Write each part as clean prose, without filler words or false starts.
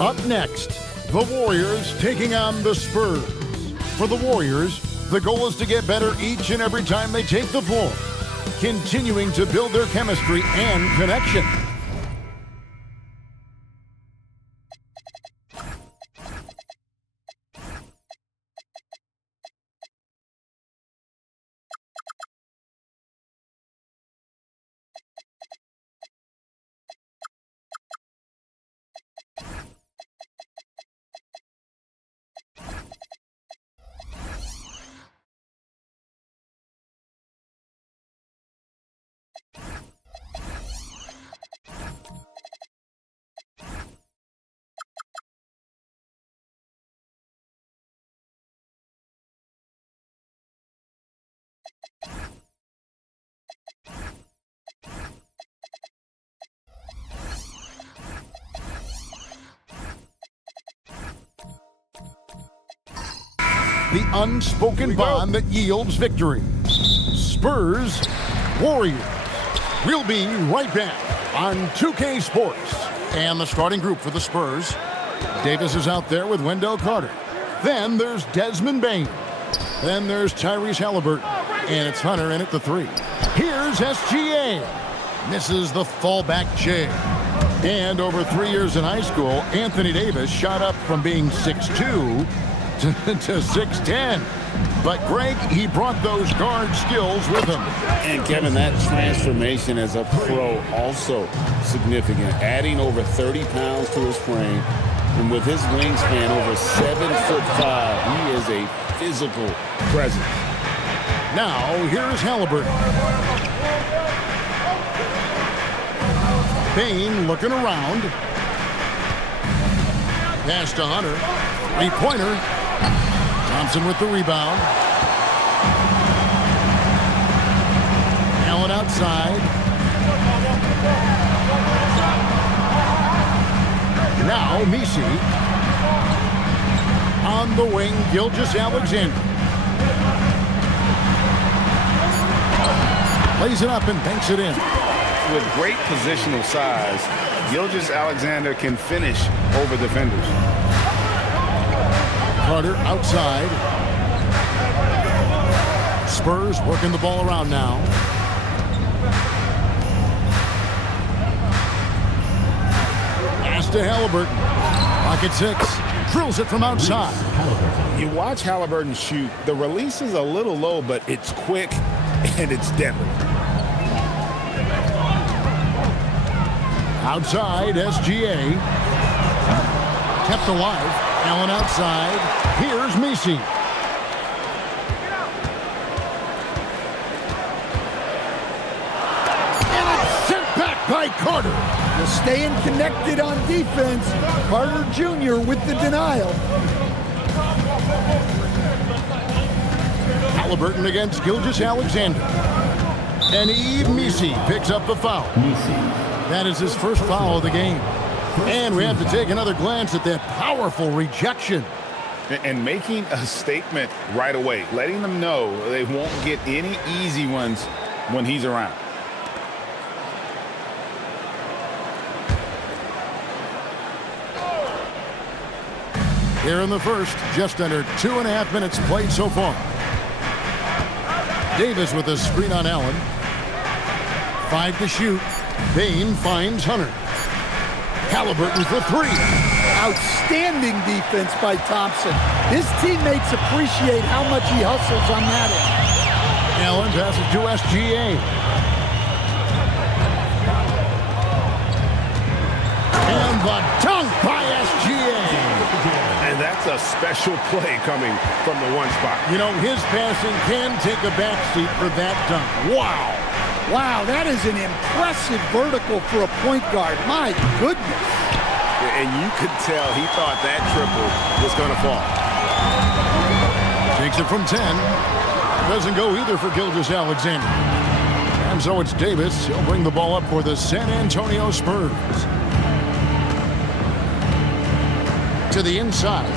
Up next, the Warriors taking on the Spurs. For the Warriors, the goal is to get better each and every time they take the floor, continuing to build their chemistry and connection. the unspoken bond that yields victory. Spurs, Warriors. We'll be right back on 2K Sports. And the starting group for the Spurs. Davis is out there with Wendell Carter. Then there's Desmond Bane. Then there's Tyrese Halliburton. And it's Hunter in at the 3. Here's SGA. Misses the fallback J. And over 3 years in high school, Anthony Davis shot up from being 6'2" to 6'10". But Greg, he brought those guard skills with him. And Kevin, that transformation as a pro also significant. Adding over 30 pounds to his frame. And with his wingspan over 7'5", he is a physical presence. Now, here's Halliburton. Bane looking around. Pass to Hunter. Three-pointer. Thompson with the rebound. Allen outside. Now Misi. On the wing, Gilgeous-Alexander. Lays it up and banks it in. With great positional size, Gilgeous-Alexander can finish over defenders. Carter outside. Spurs working the ball around now. Pass to Halliburton. Pocket 6. Drills it from outside. You watch Halliburton shoot. The release is a little low, but it's quick and it's deadly. Outside, SGA. Kept alive. Allen outside. Here's Misi. And it's sent back by Carter. Just staying connected on defense. Carter Jr. with the denial. Halliburton against Gilgeous-Alexander. And Yves Misi picks up the foul. That is his first foul of the game. And we have to take another glance at that powerful rejection. And making a statement right away, letting them know they won't get any easy ones when he's around. Here in the first, just under 2.5 minutes played so far. Davis with a screen on Allen. 5 to shoot. Bane finds Hunter. Halliburton for 3. Outstanding defense by Thompson. His teammates appreciate how much he hustles on that end. Allen passes to SGA. And the dunk by SGA. And that's a special play coming from the one spot. You know, his passing can take a backseat for that dunk. Wow. Wow, that is an impressive vertical for a point guard. My goodness. And you could tell he thought that triple was going to fall. Takes it from 10. Doesn't go either for Gilgeous-Alexander. And so it's Davis. He'll bring the ball up for the San Antonio Spurs. To the inside.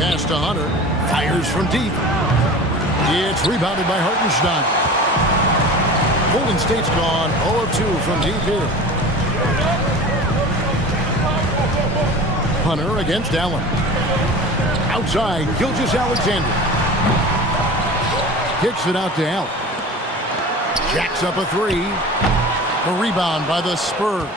Pass to Hunter. Fires from deep. It's rebounded by Hartenstein. Golden State's gone 0 of 2 from deep here. Hunter against Allen. Outside, Gilgeous-Alexander. Kicks it out to Allen. Jacks up a 3. The rebound by the Spurs.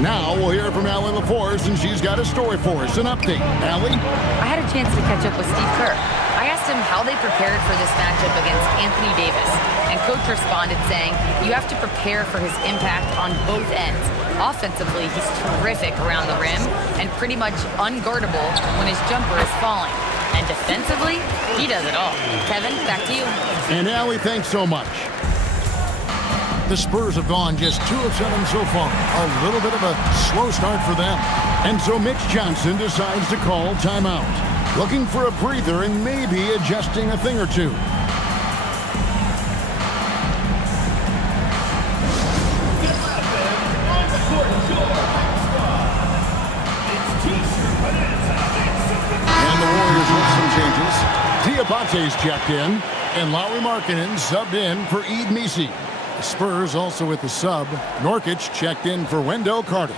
Now we'll hear from Allie LaForce, and she's got a story for us. An update. Allie? I had a chance to catch up with Steve Kerr. I asked him how they prepared for this matchup against Anthony Davis, and Coach responded saying, you have to prepare for his impact on both ends. Offensively, he's terrific around the rim and pretty much unguardable when his jumper is falling. And defensively, he does it all. Kevin, back to you. And Allie, thanks so much. The Spurs have gone just 2 of 7 so far. A little bit of a slow start for them. And so Mitch Johnson decides to call timeout. Looking for a breather and maybe adjusting a thing or two. Diabate's checked in, and Lauri Markkanen subbed in for Ed Misi. The Spurs also with the sub. Nurkic checked in for Wendell Carter.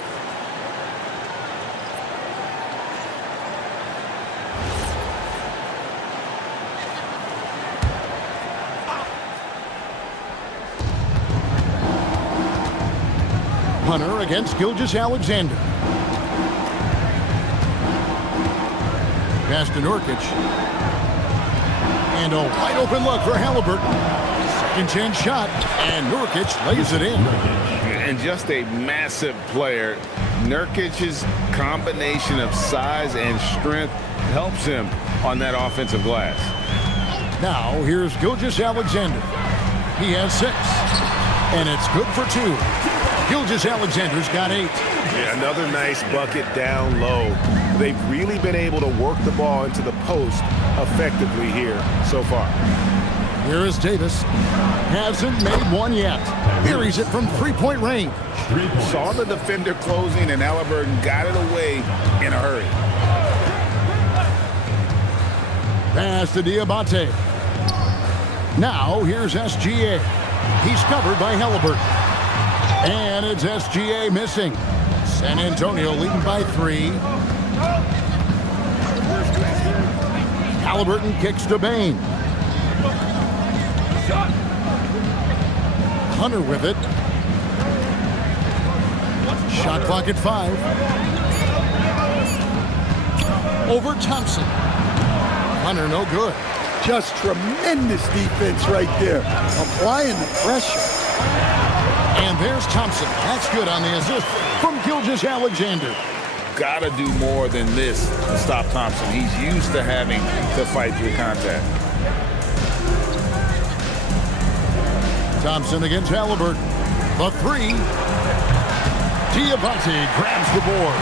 Hunter against Gilgeous-Alexander. Pass to Nurkic. And a wide open look for Halliburton. Second chance shot, and Nurkic lays it in. And just a massive player. Nurkic's combination of size and strength helps him on that offensive glass. Now here's Gilgeous-Alexander. He has 6, and it's good for 2. Gilgeous-Alexander's got 8. Yeah, another nice bucket down low. They've really been able to work the ball into the post effectively here so far. Here is Davis. Hasn't made one yet. Buries it from three-point range. Saw the defender closing, and Halliburton got it away in a hurry. Pass to Diabate. Now here's SGA. He's covered by Halliburton. And it's SGA missing. San Antonio leading by 3. Halliburton kicks to Bane. Hunter with it. Shot clock at 5. Over Thompson. Hunter no good. Just tremendous defense right there. Applying the pressure. And there's Thompson. That's good on the assist from Gilgeous-Alexander. Gotta do more than this to stop Thompson. He's used to having to fight through contact. Thompson against Halliburton. The 3. Diabate grabs the board.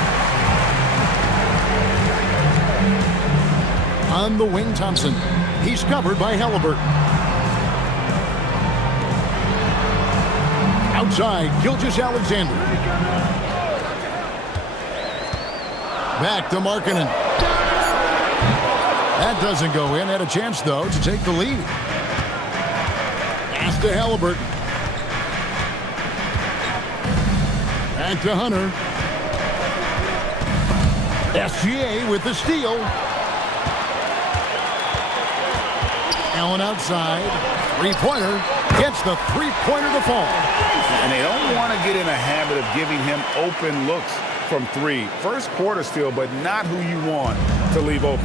On the wing, Thompson. He's covered by Halliburton. Outside, Gilgeous-Alexander. Back to Markkanen. That doesn't go in. Had a chance, though, to take the lead. Pass to Halliburton. Back to Hunter. SGA with the steal. Allen outside. Three-pointer. Gets the three-pointer to fall. And they don't want to get in a habit of giving him open looks from 3. First quarter steal, but not who you want to leave open.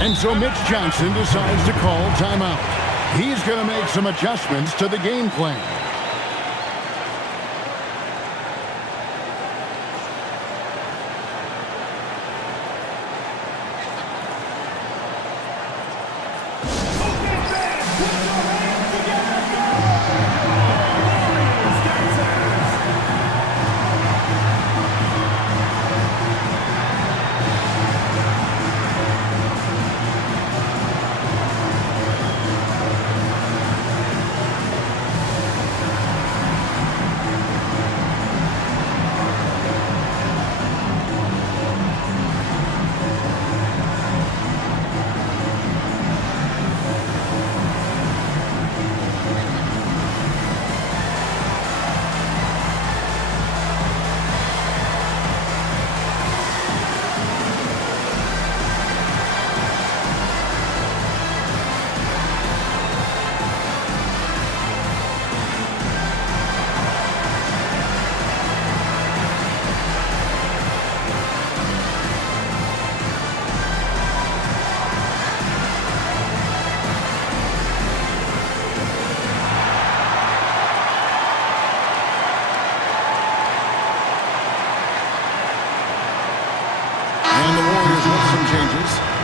And so Mitch Johnson decides to call timeout. He's going to make some adjustments to the game plan.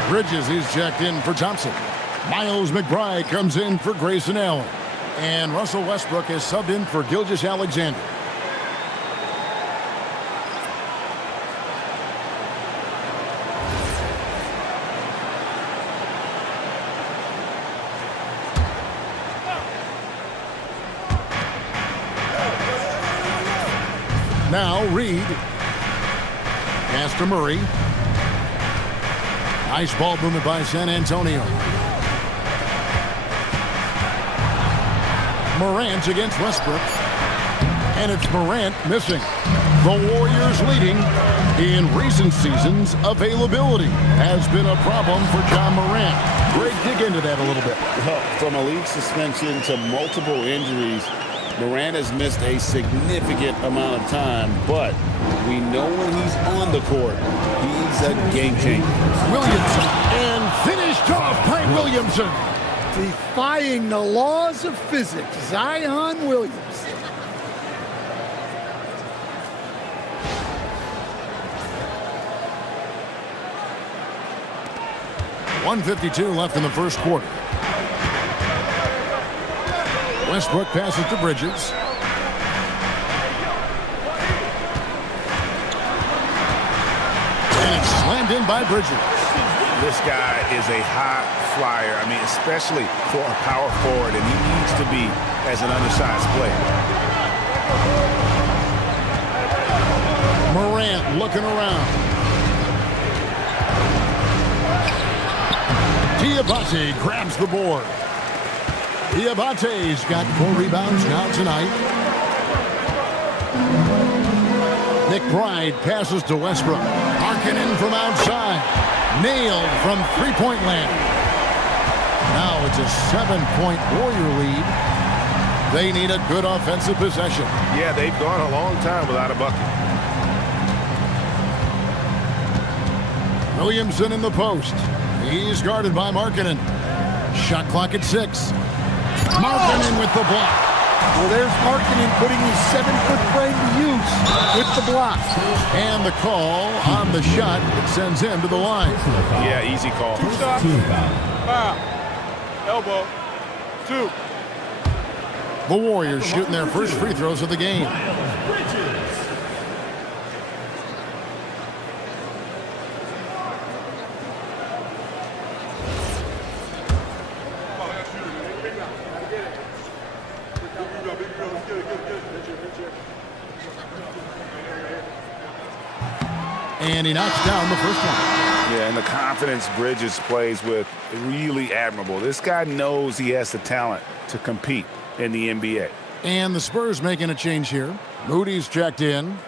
Bridges is checked in for Thompson. Miles McBride comes in for Grayson Allen. And Russell Westbrook is subbed in for Gilgeous-Alexander. Now Reed. Pass to Murray. Nice ball movement by San Antonio. Morant against Westbrook. And it's Morant missing. The Warriors leading. In recent seasons, availability has been a problem for John Morant. Greg, dig into that a little bit. Well, from a league suspension to multiple injuries, Morant has missed a significant amount of time, but we know when he's on the court, he's a game changer. Williamson, and finished off by Williamson. Defying the laws of physics, Zion Williamson. 1:52 left in the first quarter. Westbrook passes to Bridges. And it's slammed in by Bridges. This guy is a high flyer. I mean, especially for a power forward, and he needs to be as an undersized player. Morant looking around. Diabate grabs the board. Diabate's got 4 rebounds now tonight. McBride passes to Westbrook. Markkanen from outside. Nailed from three-point land. Now it's a 7-point Warrior lead. They need a good offensive possession. Yeah, they've gone a long time without a bucket. Williamson in the post. He's guarded by Markkanen. Shot clock at 6. Markkanen with the block. Well, there's Markkanen putting his 7-foot frame to use with the block. And the call on the shot that sends him to the line. Yeah, easy call. Foul. Elbow. 2. The Warriors shooting their first free throws of the game. And he knocks down the first one. Yeah, and the confidence Bridges plays with, really admirable. This guy knows he has the talent to compete in the NBA. And the Spurs making a change here. Moody's checked in.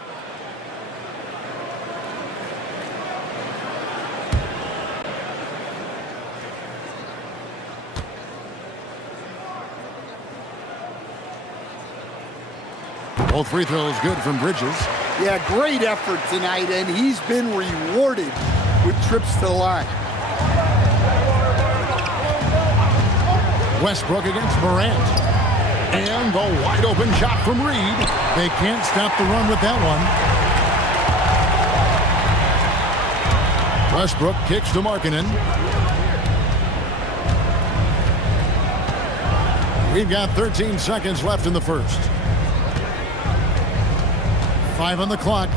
Both free throws good from Bridges. Yeah, great effort tonight, and he's been rewarded with trips to the line. Westbrook against Morant. And the wide open shot from Reed. They can't stop the run with that one. Westbrook kicks to Markkanen. We've got 13 seconds left in the first. 5 on the clock.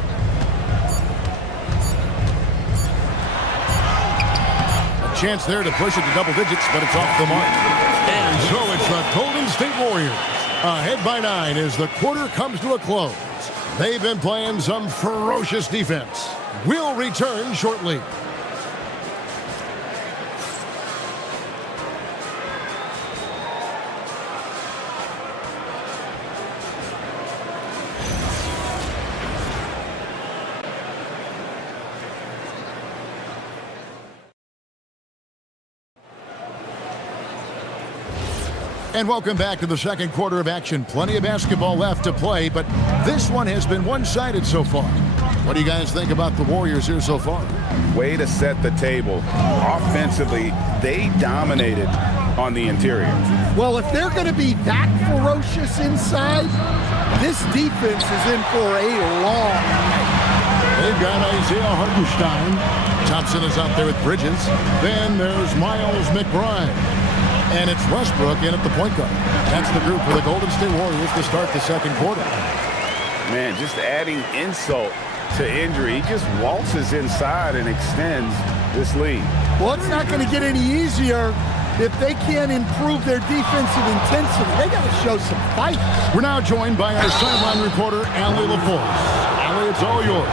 A chance there to push it to double digits, but it's off the mark. And so it's the Golden State Warriors ahead by 9 as the quarter comes to a close. They've been playing some ferocious defense. We'll return shortly. And welcome back to the second quarter of action. Plenty of basketball left to play, but this one has been one-sided so far. What do you guys think about the Warriors here so far? Way to set the table. Offensively, they dominated on the interior. Well, if they're going to be that ferocious inside, this defense is in for a long night. They've got Isaiah Hartenstein. Thompson is out there with Bridges. Then there's Miles McBride. And it's Westbrook in at the point guard. That's the group for the Golden State Warriors to start the second quarter. Man, just adding insult to injury. He just waltzes inside and extends this lead. Well, it's not going to get any easier if they can't improve their defensive intensity. They got to show some fight. We're now joined by our sideline reporter, Allie LaForce. Allie, it's all yours.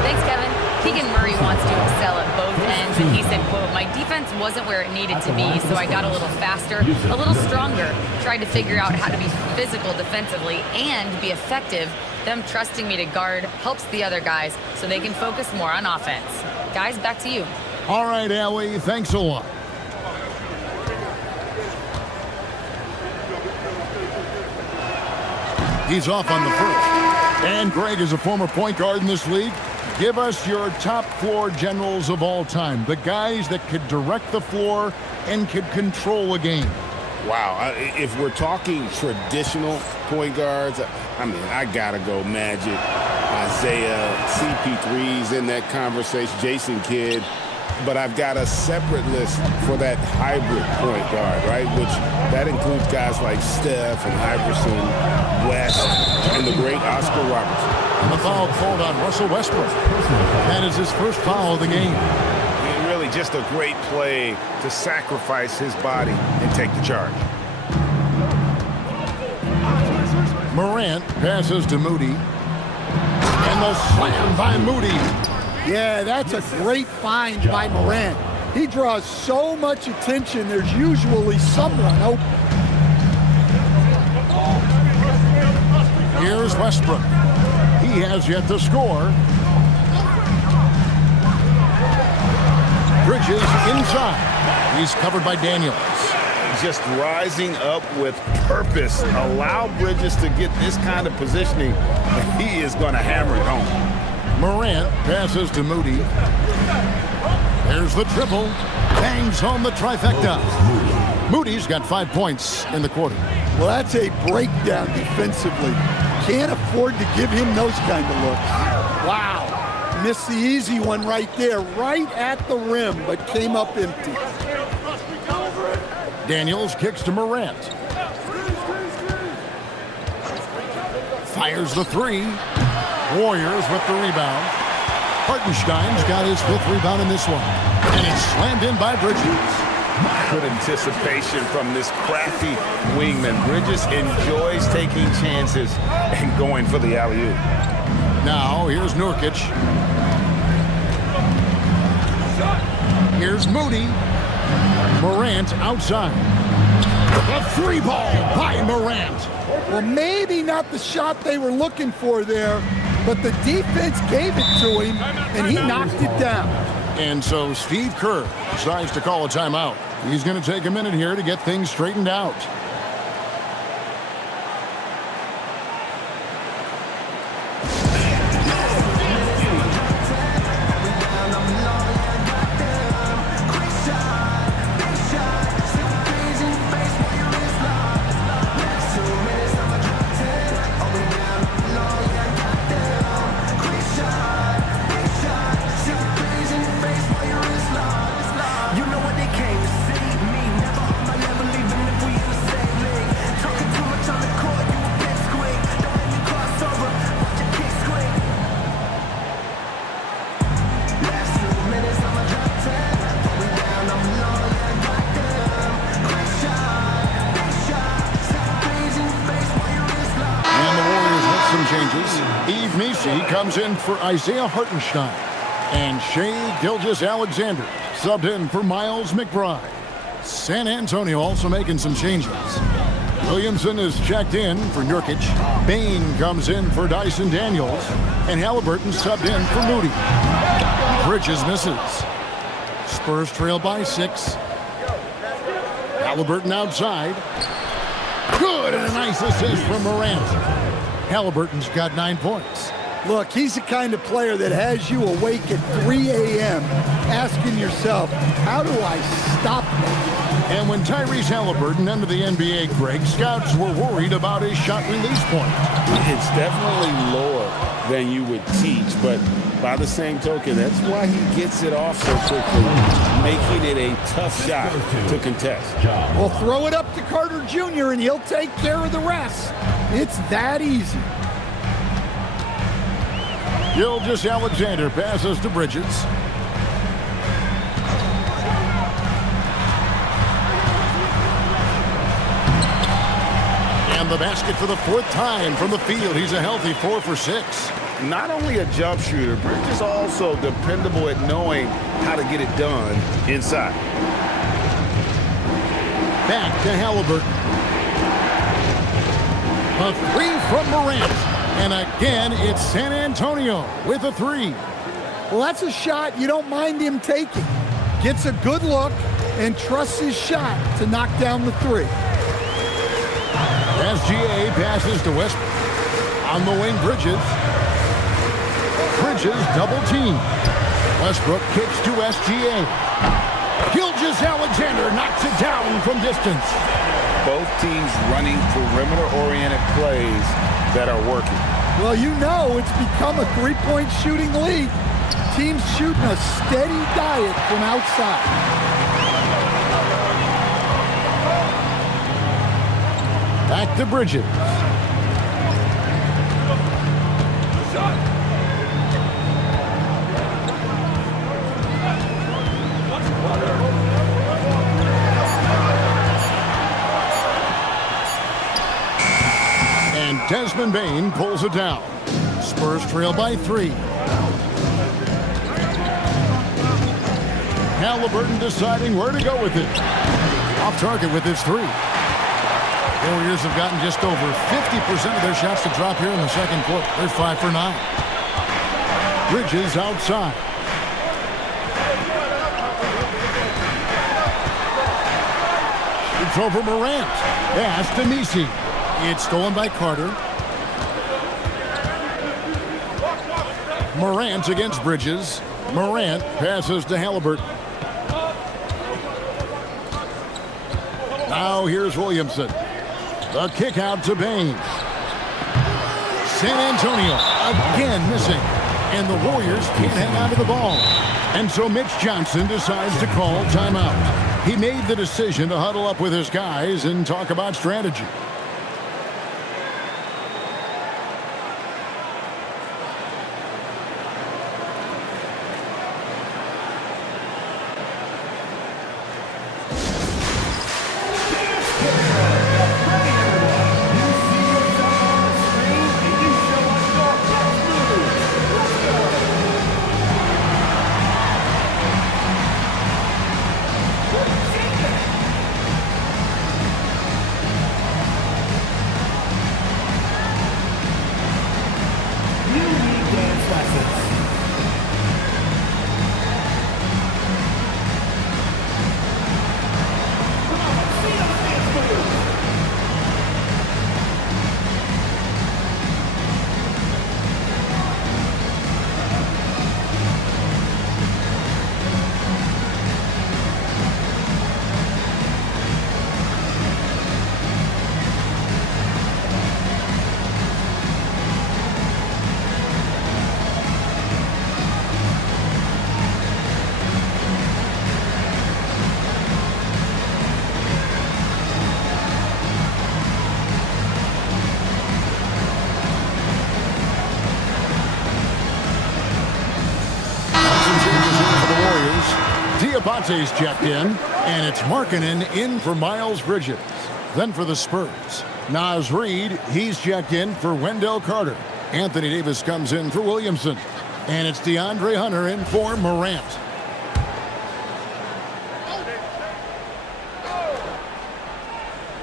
Thanks, Kevin. Keegan Murray wants to excel at both ends and he said, quote, "My defense wasn't where it needed to be, so I got a little faster, a little stronger, tried to figure out how to be physical defensively and be effective. Them trusting me to guard helps the other guys so they can focus more on offense." Guys, back to you. All right, Allie, thanks a lot. He's off on the first. And Greg is a former point guard in this league. Give us your top floor generals of all time, the guys that could direct the floor and could control a game. Wow, if we're talking traditional point guards, I mean, I gotta go Magic, Isaiah, CP3's in that conversation, Jason Kidd. But I've got a separate list for that hybrid point guard, right? Which that includes guys like Steph and Iverson, West, and the great Oscar Robertson. And the foul called on Russell Westbrook. That is his first foul of the game. And really just a great play to sacrifice his body and take the charge. Morant passes to Moody. And the slam by Moody. Yeah, that's a great find by Morant. He draws so much attention, there's usually someone open. Here's Westbrook. He has yet to score. Bridges inside. He's covered by Daniels. Just rising up with purpose. Allow Bridges to get this kind of positioning, and he is going to hammer it home. Morant passes to Moody. There's the triple. Bangs home the trifecta. Moody's got 5 points in the quarter. Well, that's a breakdown defensively. Can't afford to give him those kind of looks. Wow. Missed the easy one right there, right at the rim, but came up empty. Daniels kicks to Morant. Fires the three. Warriors with the rebound. Hartenstein's got his 5th rebound in this one. And it's slammed in by Bridges. Good anticipation from this crafty wingman. Bridges enjoys taking chances and going for the alley-oop. Now, here's Nurkic. Here's Moody. Morant outside. A 3-ball by Morant. Well, maybe not the shot they were looking for there, but the defense gave it to him, and he knocked it down. And so Steve Kerr decides to call a timeout. He's going to take a minute here to get things straightened out. Comes in for Isaiah Hartenstein. And Shai Gilgeous-Alexander subbed in for Miles McBride. San Antonio also making some changes. Williamson is checked in for Nurkic. Bane comes in for Dyson Daniels. And Halliburton subbed in for Moody. Bridges misses. Spurs trail by 6. Halliburton outside. Good, and a nice assist from Morant. Halliburton's got 9 points. Look, he's the kind of player that has you awake at 3 a.m. asking yourself, how do I stop him? And when Tyrese Halliburton entered the NBA, Greg, scouts were worried about his shot release point. It's definitely lower than you would teach, but by the same token, that's why he gets it off so quickly, making it a tough shot to contest. Well, throw it up to Carter Jr. and he'll take care of the rest. It's that easy. Gilgeous-Alexander passes to Bridges. And the basket for the 4th time from the field. He's a healthy 4 for 6. not only a jump shooter, Bridges also dependable at knowing how to get it done inside. Back to Halliburton. A three from Morant. And again, it's San Antonio with a three. Well, that's a shot you don't mind him taking. Gets a good look and trusts his shot to knock down the three. SGA passes to Westbrook. On the wing, Bridges. Bridges double team. Westbrook kicks to SGA. Gilgeous-Alexander knocks it down from distance. Both teams running perimeter-oriented plays that are working. Well, you know it's become a three-point shooting league. Teams shooting a steady diet from outside. Back to Bridges. And Desmond Bane pulls it down. Spurs trail by 3. Halliburton deciding where to go with it. Off target with his 3. Warriors have gotten just over 50% of their shots to drop here in the second quarter. They're 5 for 9. Bridges outside. It's over Morant. Pass to Messi. It's stolen by Carter. Morant against Bridges. Morant passes to Halliburton. Now here's Williamson. The kick out to Bane. San Antonio again missing. And the Warriors can't hang on to the ball. And so Mitch Johnson decides to call timeout. He made the decision to huddle up with his guys and talk about strategy. Diabate's checked in, and it's Markkanen in for Miles Bridges. Then for the Spurs, Naz Reid, he's checked in for Wendell Carter. Anthony Davis comes in for Williamson. And it's DeAndre Hunter in for Morant.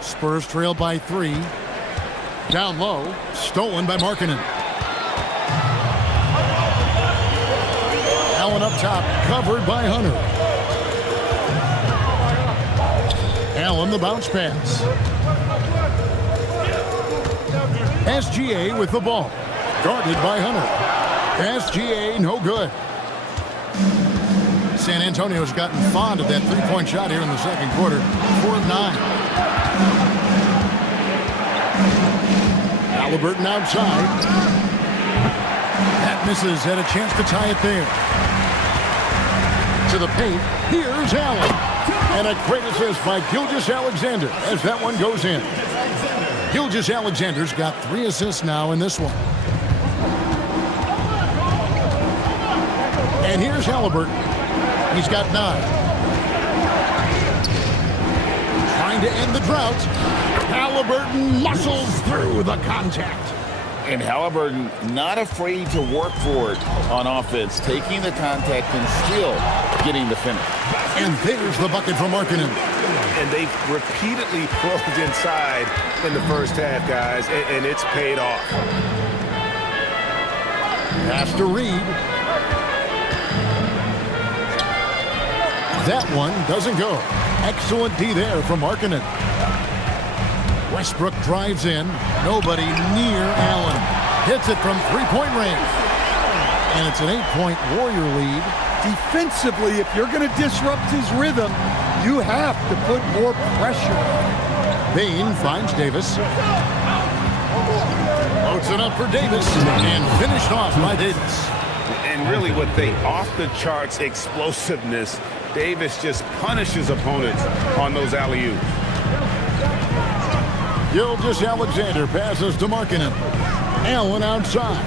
Spurs trail by 3. Down low, stolen by Markkanen. Allen up top, covered by Hunter. Allen the bounce pass. SGA with the ball. Guarded by Hunter. SGA no good. San Antonio's gotten fond of that three-point shot here in the second quarter. 4 of 9. Halliburton outside. That misses. Had a chance to tie it there. To the paint. Here's Allen. And a great assist by Gilgeous-Alexander as that one goes in. Gilgeous-Alexander's got 3 assists now in this one. And here's Halliburton. He's got 9. Trying to end the drought. Halliburton muscles through the contact. And Halliburton not afraid to work for it on offense, taking the contact and still getting the finish. And there's the bucket from Markkanen. And they've repeatedly probed inside in the first half, guys, and it's paid off. Pass to Reed. That one doesn't go. Excellent D there from Markkanen. Westbrook drives in. Nobody near Allen. Hits it from three-point range. And it's an 8-point Warrior lead. Defensively, if you're going to disrupt his rhythm, you have to put more pressure on him. Bane finds Davis. Loads it up for Davis. And finished off by Davis. And really with the off-the-charts explosiveness, Davis just punishes opponents on those alley-oops. Gilgeous-Alexander passes to Markkanen. Allen outside.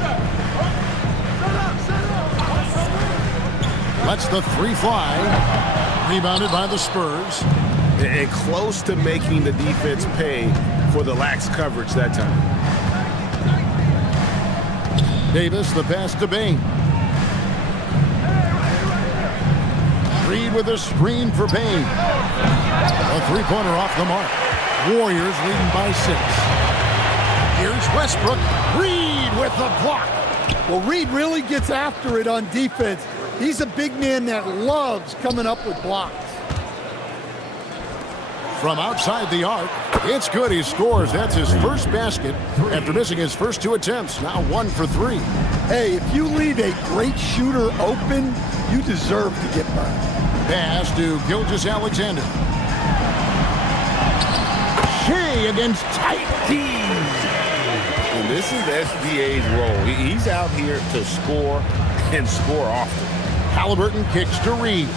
Lets the three fly. Rebounded by the Spurs. And close to making the defense pay for the lax coverage that time. Davis, the pass to Bane. Reed with a screen for Bane. A three-pointer off the mark. Warriors leading by 6. Here's Westbrook. Reed with the block. Well, Reed really gets after it on defense. He's a big man that loves coming up with blocks. From outside the arc, it's good. He scores. That's his first basket after missing his first 2 attempts. Now 1 for 3. Hey, if you leave a great shooter open, you deserve to get by. Pass to Gilgeous-Alexander. Shea against tight D. And this is SGA's role. He's out here to score and score often. Halliburton kicks to Reed.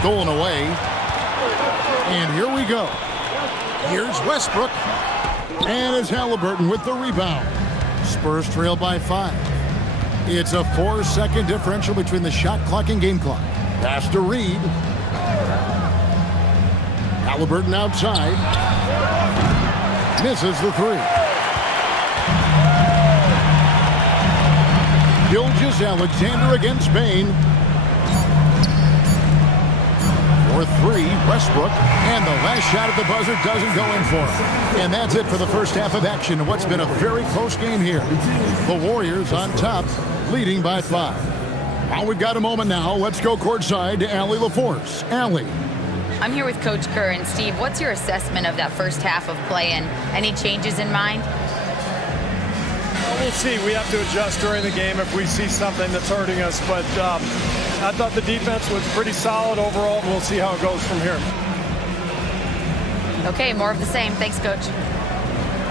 Stolen away. And here we go. Here's Westbrook. And it's Halliburton with the rebound. Spurs trail by 5. It's a 4-second differential between the shot clock and game clock. Pass to Reed. Halliburton outside. Misses the 3. Gilgeous-Alexander against Bane. For 3, Westbrook. And the last shot at the buzzer doesn't go in for him. And that's it for the first half of action in what's been a very close game here. The Warriors on top, leading by 5. Well, we've got a moment now. Let's go courtside to Allie LaForce. Allie. I'm here with Coach Kerr. And Steve, what's your assessment of that first half of play and any changes in mind? Well, we'll see. We have to adjust during the game if we see something that's hurting us. But I thought the defense was pretty solid overall. We'll see how it goes from here. Okay, more of the same. Thanks, Coach.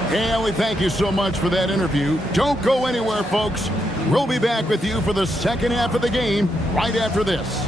Hey, Allie, thank you so much for that interview. Don't go anywhere, folks. We'll be back with you for the second half of the game right after this.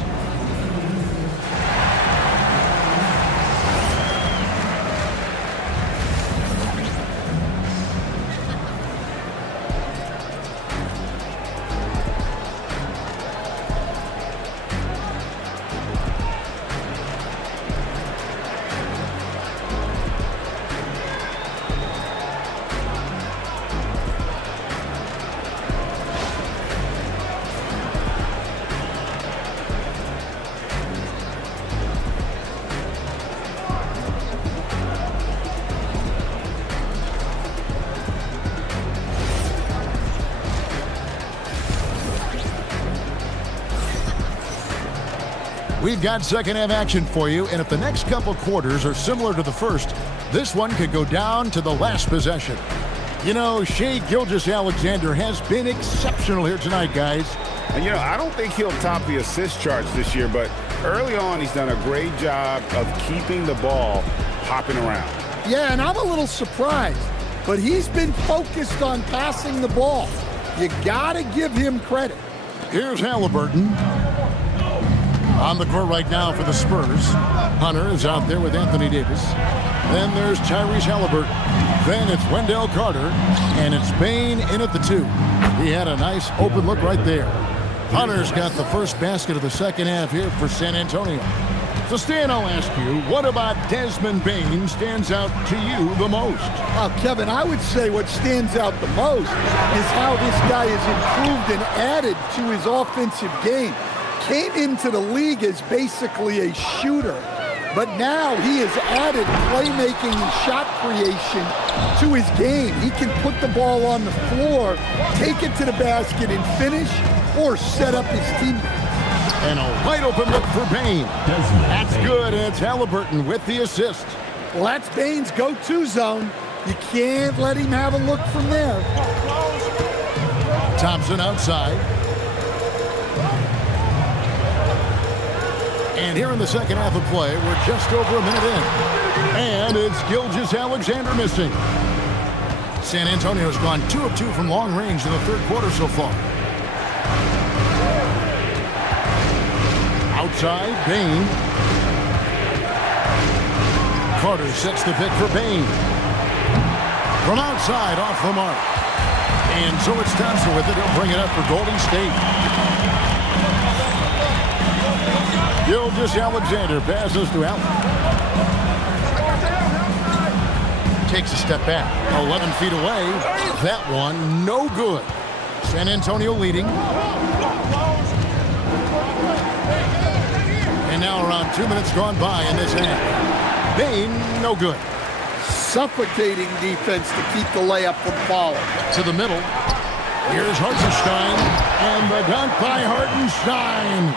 We've got second half action for you, and if the next couple quarters are similar to the first, this one could go down to the last possession. You know, Shai Gilgeous-Alexander has been exceptional here tonight, guys. And, you know, I don't think he'll top the assist charts this year, but early on he's done a great job of keeping the ball hopping around. Yeah, and I'm a little surprised, but he's been focused on passing the ball. You got to give him credit. Here's Halliburton. On the court right now for the Spurs. Hunter is out there with Anthony Davis. Then there's Tyrese Halliburton. Then it's Wendell Carter. And it's Bane in at the 2. He had a nice open look right there. Hunter's got the first basket of the second half here for San Antonio. So, Stan, I'll ask you, what about Desmond Bane stands out to you the most? Kevin, I would say what stands out the most is how this guy has improved and added to his offensive game. Came into the league as basically a shooter, but now he has added playmaking and shot creation to his game. He can put the ball on the floor, take it to the basket and finish, or set up his teammates. And a wide open look for Bane. That's good, and it's Halliburton with the assist. Well, that's Bane's go-to zone. You can't let him have a look from there. Thompson outside. And here in the second half of play, we're just over a minute in. And it's Gilgeous-Alexander missing. San Antonio's gone 2 of 2 from long range in the third quarter so far. Outside, Bane. Carter sets the pick for Bane. From outside, off the mark. And so it's Thompson with it. He'll bring it up for Golden State. Gilgeous-Alexander passes to Allen. Takes a step back. 11 feet away. That one, no good. San Antonio leading. And now around 2 minutes gone by in this half. Bane, no good. Suffocating defense to keep the layup from falling. To the middle. Here's Hartenstein. And the dunk by Hartenstein.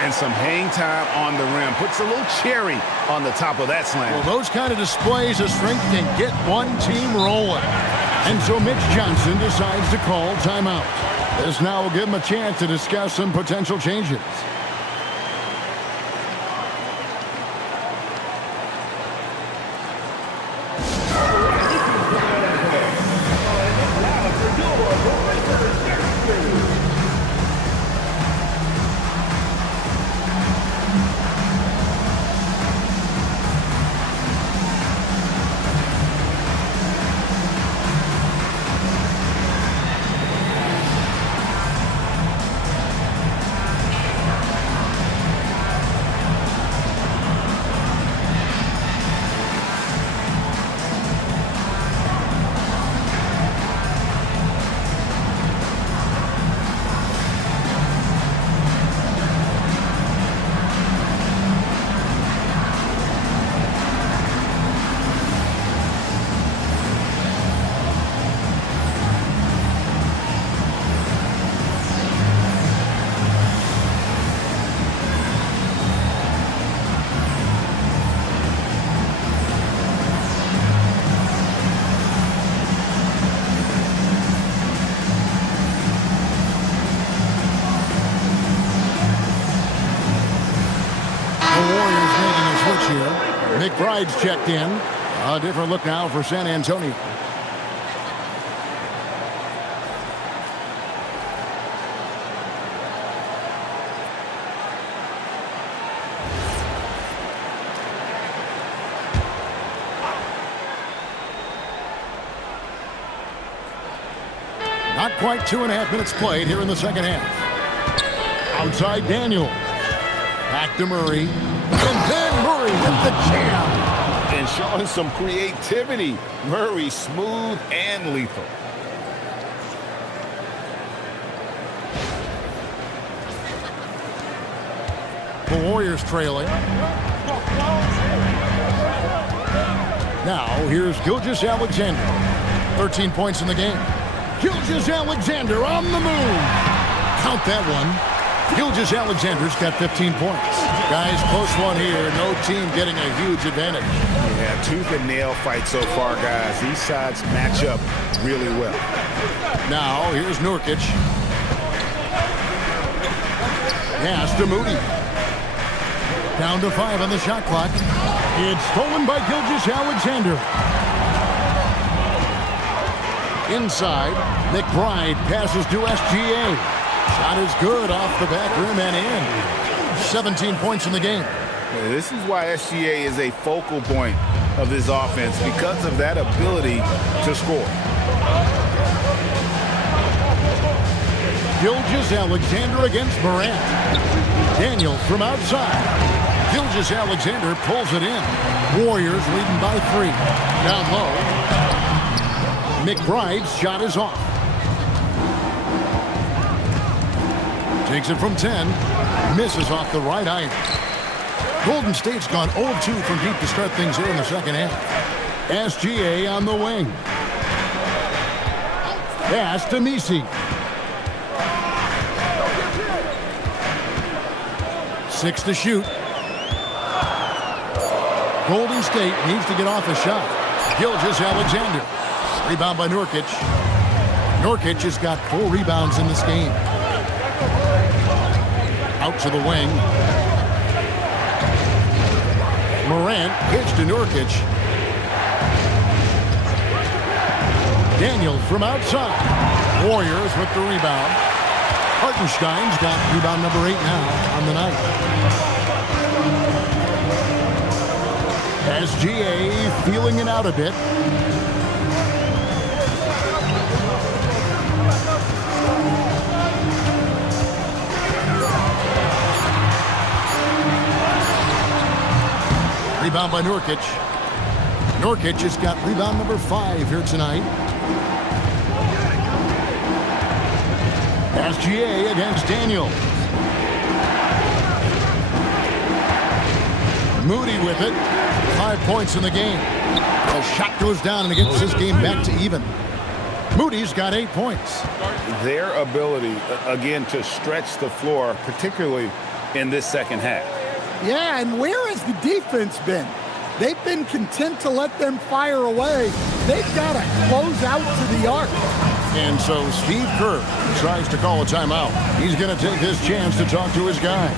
And some hang time on the rim. Puts a little cherry on the top of that slam. Well, those kind of displays of strength can get one team rolling. And so Mitch Johnson decides to call timeout. This now will give him a chance to discuss some potential changes. McBride's checked in. A different look now for San Antonio. Not quite 2.5 minutes played here in the second half. Outside Daniel. Back to Murray. And then Murray with the jam. And showing some creativity. Murray smooth and lethal. The Warriors trailing. Now here's Gilgeous-Alexander. 13 points in the game. Gilgeous-Alexander on the move. Count that one. Gilgeous-Alexander's got 15 points. Guys, close one here. No team getting a huge advantage. Yeah, tooth and nail fight so far, guys. These sides match up really well. Now, here's Nurkic. Pass to Moody. Down to 5 on the shot clock. It's stolen by Gilgeous-Alexander. Inside, McBride passes to SGA. Shot is good off the back rim and in. 17 points in the game. Yeah, this is why SGA is a focal point of this offense, because of that ability to score. Gilgeous-Alexander against Morant. Daniel from outside. Gilgeous-Alexander pulls it in. Warriors leading by 3. Down low. McBride's shot is off. Takes it from 10. Misses off the right iron. Golden State's gone 0-2 from deep to start things here in the second half. SGA on the wing. Pass to Messi. 6 to shoot. Golden State needs to get off a shot. Gilgeous-Alexander. Rebound by Nurkic. Nurkic has got 4 rebounds in this game. Out to the wing. Morant pitch to Nurkic. Daniel from outside. Warriors with the rebound. Hartenstein's got rebound number 8 now on the night. SGA feeling it out a bit. Rebound by Nurkic. Nurkic has got rebound number 5 here tonight. SGA against Daniel. Moody with it. 5 points in the game. The shot goes down and it gets this game back to even. Moody's got 8 points. Their ability, again, to stretch the floor, particularly in this second half. Yeah, and where has the defense been? They've been content to let them fire away. They've got to close out to the arc. And so Steve Kerr tries to call a timeout. He's going to take this chance to talk to his guy.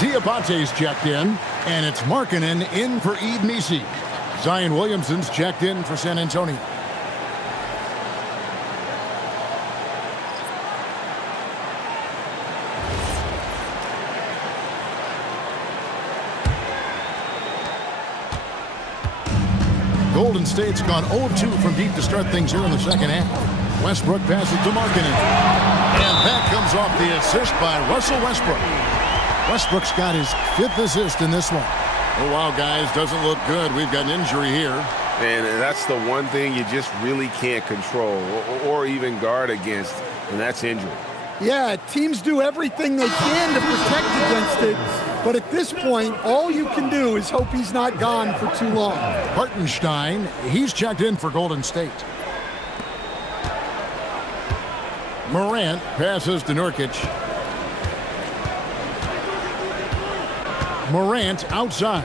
Diabate's checked in, and it's Markkanen in for Yves Missi. Zion Williamson's checked in for San Antonio. Golden State's gone 0-2 from deep to start things here in the second half. Westbrook passes to Markkanen. And that comes off the assist by Russell Westbrook. Westbrook's got his 5th assist in this one. Oh, wow, guys, doesn't look good. We've got an injury here. And that's the one thing you just really can't control or even guard against, and that's injury. Yeah, teams do everything they can to protect against it, but at this point, all you can do is hope he's not gone for too long. Hartenstein, he's checked in for Golden State. Morant passes to Nurkic. Morant outside.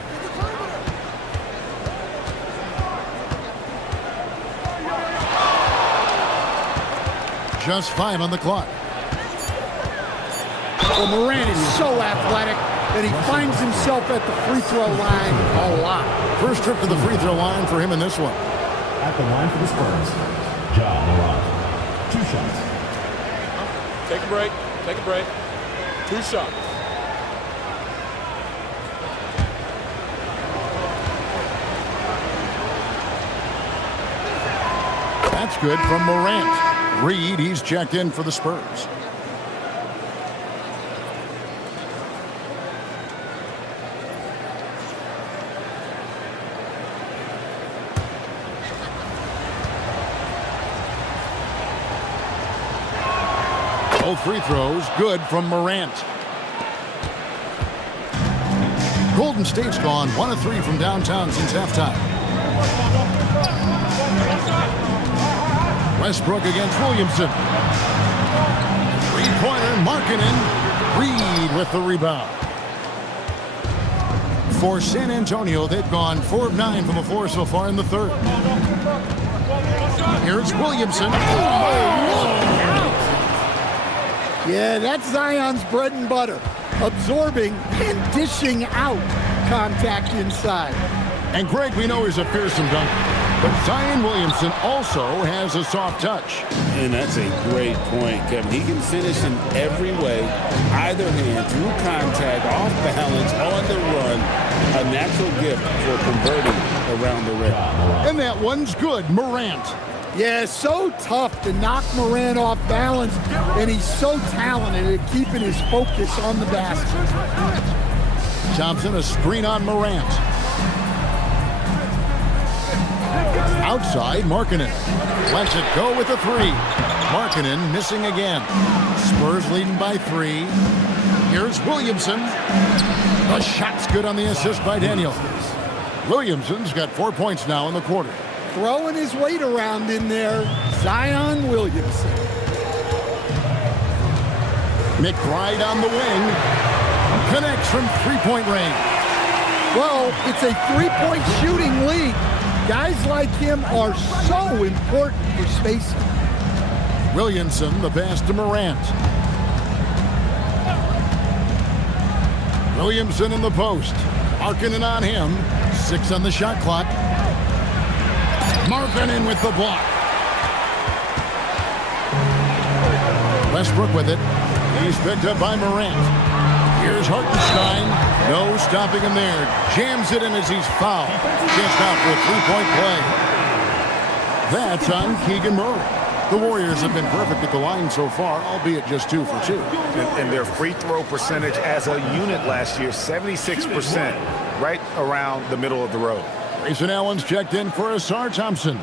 Just 5 on the clock. Well, Morant is so athletic that he finds himself at the free throw line a lot. First trip to the free throw line for him in this one. At the line for the Spurs, Ja Morant. 2 shots. Take a break. Take a break. 2 shots. That's good from Morant. Reed, he's checked in for the Spurs. Both free throws good from Morant. Golden State's gone 1 of 3 from downtown since halftime. Westbrook against Williamson. Three-pointer, Markkanen. Reed with the rebound. For San Antonio, they've gone 4 of 9 from the floor so far in the third. Here's Williamson. Yeah, that's Zion's bread and butter. Absorbing and dishing out contact inside. And Greg, we know he's a fearsome dunker. But Zion Williamson also has a soft touch. And that's a great point, Kevin. He can finish in every way, either hand, through contact, off balance, on the run. A natural gift for converting around the rim. And that one's good, Morant. Yeah, so tough to knock Morant off balance, and he's so talented at keeping his focus on the basket. Thompson, a screen on Morant. Outside, Markkanen lets it go with a 3. Markkanen missing again. Spurs leading by 3. Here's Williamson. The shot's good on the assist by Daniel. Williamson's got 4 points now in the quarter. Throwing his weight around in there, Zion Williamson. McBride on the wing. Connects from three-point range. Well, it's a three-point shooting league. Guys like him are so important for spacing. Williamson, the pass to Morant. Williamson in the post. Markkanen on him. 6 on the shot clock. Markkanen with the block. Westbrook with it. He's picked up by Morant. Here's Hartenstein. No stopping him there. Jams it in as he's fouled. Just out for a three-point play. That's on Keegan Murray. The Warriors have been perfect at the line so far, albeit just 2 for 2. And their free throw percentage as a unit last year, 76%, right around the middle of the road. Grayson Allen's checked in for Asar Thompson.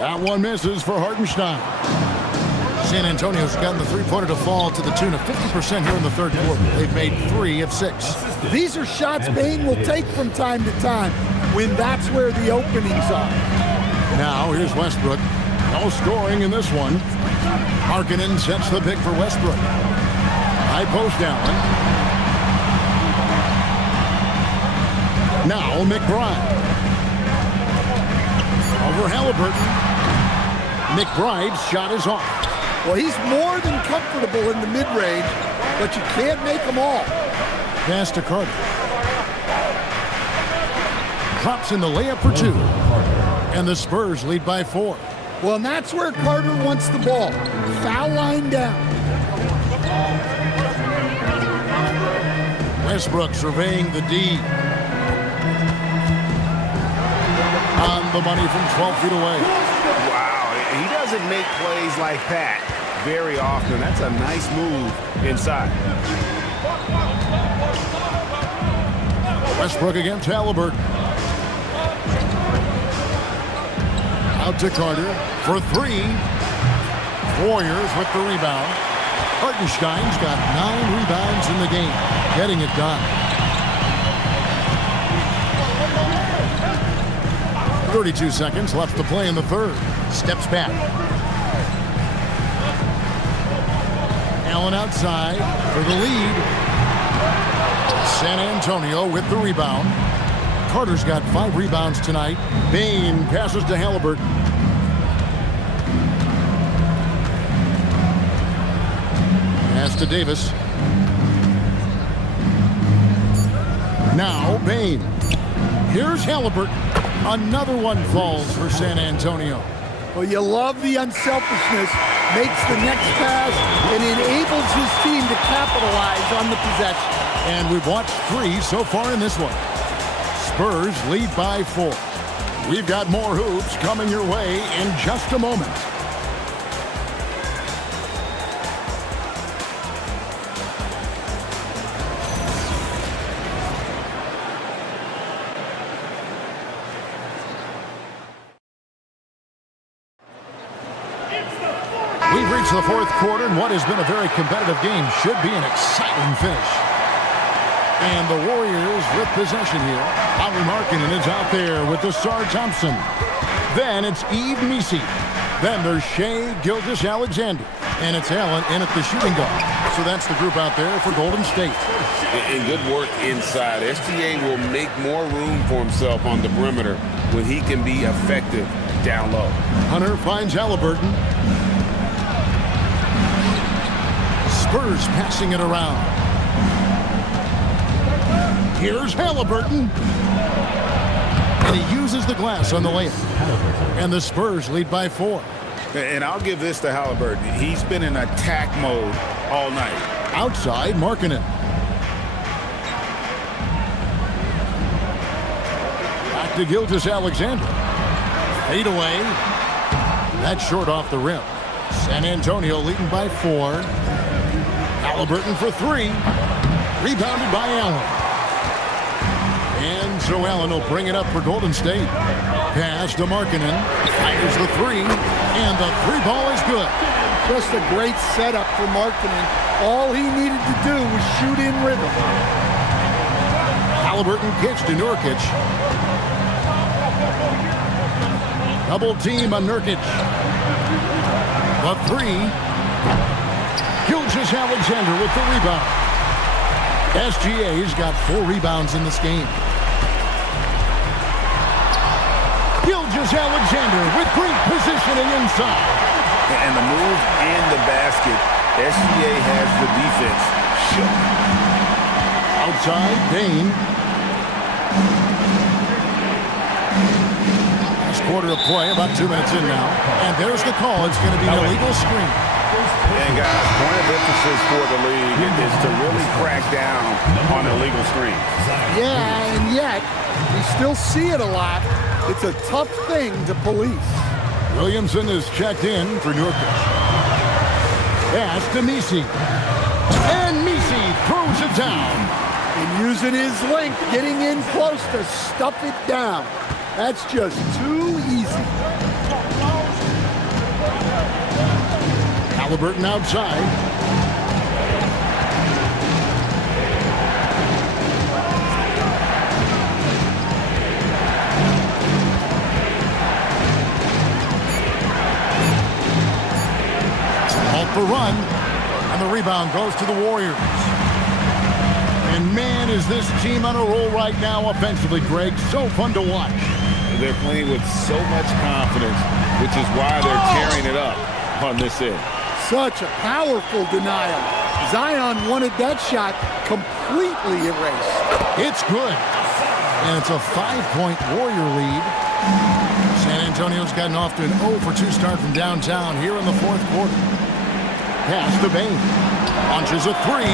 That one misses for Hartenstein. San Antonio's gotten the three-pointer to fall to the tune of 50% here in the third quarter. They've made 3 of 6. These are shots Bane will take from time to time when that's where the openings are. Now here's Westbrook. No scoring in this one. Markkanen sets the pick for Westbrook. High post Allen. Now McBride. Over Halliburton. McBride's shot is off. Well, he's more than comfortable in the mid-range, but you can't make them all. Pass to Carter. Drops in the layup for 2. And the Spurs lead by 4. Well, and that's where Carter wants the ball. Foul line down. Westbrook surveying the D. On the money from 12 feet away. Wow, he doesn't make plays like that very often. That's a nice move inside. Westbrook against Halliburton. Out to Carter for 3. Warriors with the rebound. Hartenstein's got 9 rebounds in the game, getting it done. 32 seconds left to play in the third. Steps back. Allen outside for the lead. San Antonio with the rebound. Carter's got 5 rebounds tonight. Bane passes to Halliburton. Pass to Davis. Now Bane. Here's Halliburton. Another one falls for San Antonio. Well, you love the unselfishness. Makes the next pass and enables his team to capitalize on the possession. And we've watched 3 so far in this one. Spurs lead by 4. We've got more hoops coming your way in just a moment. the fourth quarter, and what has been a very competitive game should be an exciting finish. And the Warriors with possession here. Lauri Markkanen is out there with Ausar Thompson. Then it's Yves Missi. Then there's Shai Gilgeous-Alexander. And it's Allen in at the shooting guard. So that's the group out there for Golden State. And good work inside. SGA will make more room for himself on the perimeter when he can be effective down low. Hunter finds Halliburton. Spurs passing it around. Here's Halliburton. And he uses the glass on the layup. And the Spurs lead by 4. And I'll give this to Halliburton. He's been in attack mode all night. Outside, Markkanen. Back to Gilgeous-Alexander. Fade away. That's short off the rim. San Antonio leading by 4. Halliburton for 3. Rebounded by Allen. And so Allen will bring it up for Golden State. Pass to Markkanen. Fires the 3. And the 3 ball is good. Just a great setup for Markkanen. All he needed to do was shoot in rhythm. Halliburton kicks to Nurkic. Double team on Nurkic. The 3. Gilgeous-Alexander with the rebound. SGA's got 4 rebounds in this game. Gilgeous-Alexander with great positioning inside. And the move and the basket, SGA has the defense shook. Outside, Dane. Last quarter of play, about 2 minutes in now. And there's the call. It's going to be an illegal screen. And guys, point of emphasis for the league is to really crack down on illegal screens. Yeah, and yet, we still see it a lot. It's a tough thing to police. Williamson is checked in for Nurkic. Pass to Missi. And Missi throws it down. And using his length, getting in close to stuff it down. That's just too easy. Halliburton outside. For run, and the rebound goes to the Warriors. And man, is this team on a roll right now offensively, Greg. So fun to watch. They're playing with so much confidence, which is why they're tearing it up on this end. Such a powerful denial. Zion wanted that shot completely erased. It's good. And it's a 5-point Warrior lead. San Antonio's gotten off to an 0-for-2 start from downtown here in the fourth quarter. Pass to Bane. Launches a 3.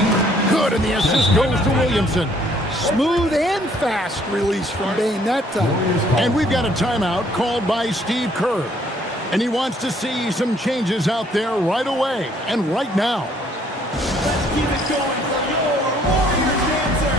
Good, and the assist goes to Williamson. Smooth and fast release from Bane that time. And we've got a timeout called by Steve Kerr. And he wants to see some changes out there right away and right now. Let's keep it going for your Warriors answer.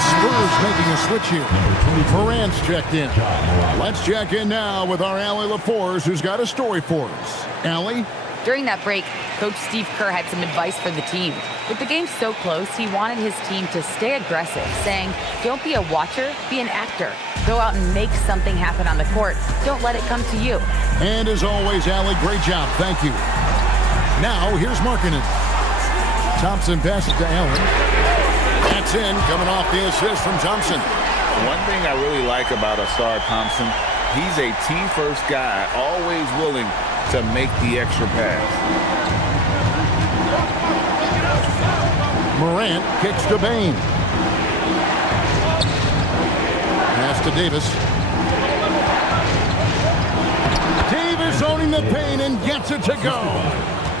Spurs making a switch here. Morant's checked in. Let's check in now with our Allie LaForce, who's got a story for us. Allie? During that break, Coach Steve Kerr had some advice for the team. With the game so close, he wanted his team to stay aggressive, saying, don't be a watcher, be an actor. Go out and make something happen on the court. Don't let it come to you. And as always, Allie, great job. Thank you. Now, here's Markkanen. Thompson passes to Allen. That's in, coming off the assist from Thompson. One thing I really like about Ausar Thompson, he's a team-first guy, always willing to make the extra pass. Morant kicks to Bane. Pass to Davis. Davis owning the paint and gets it to go.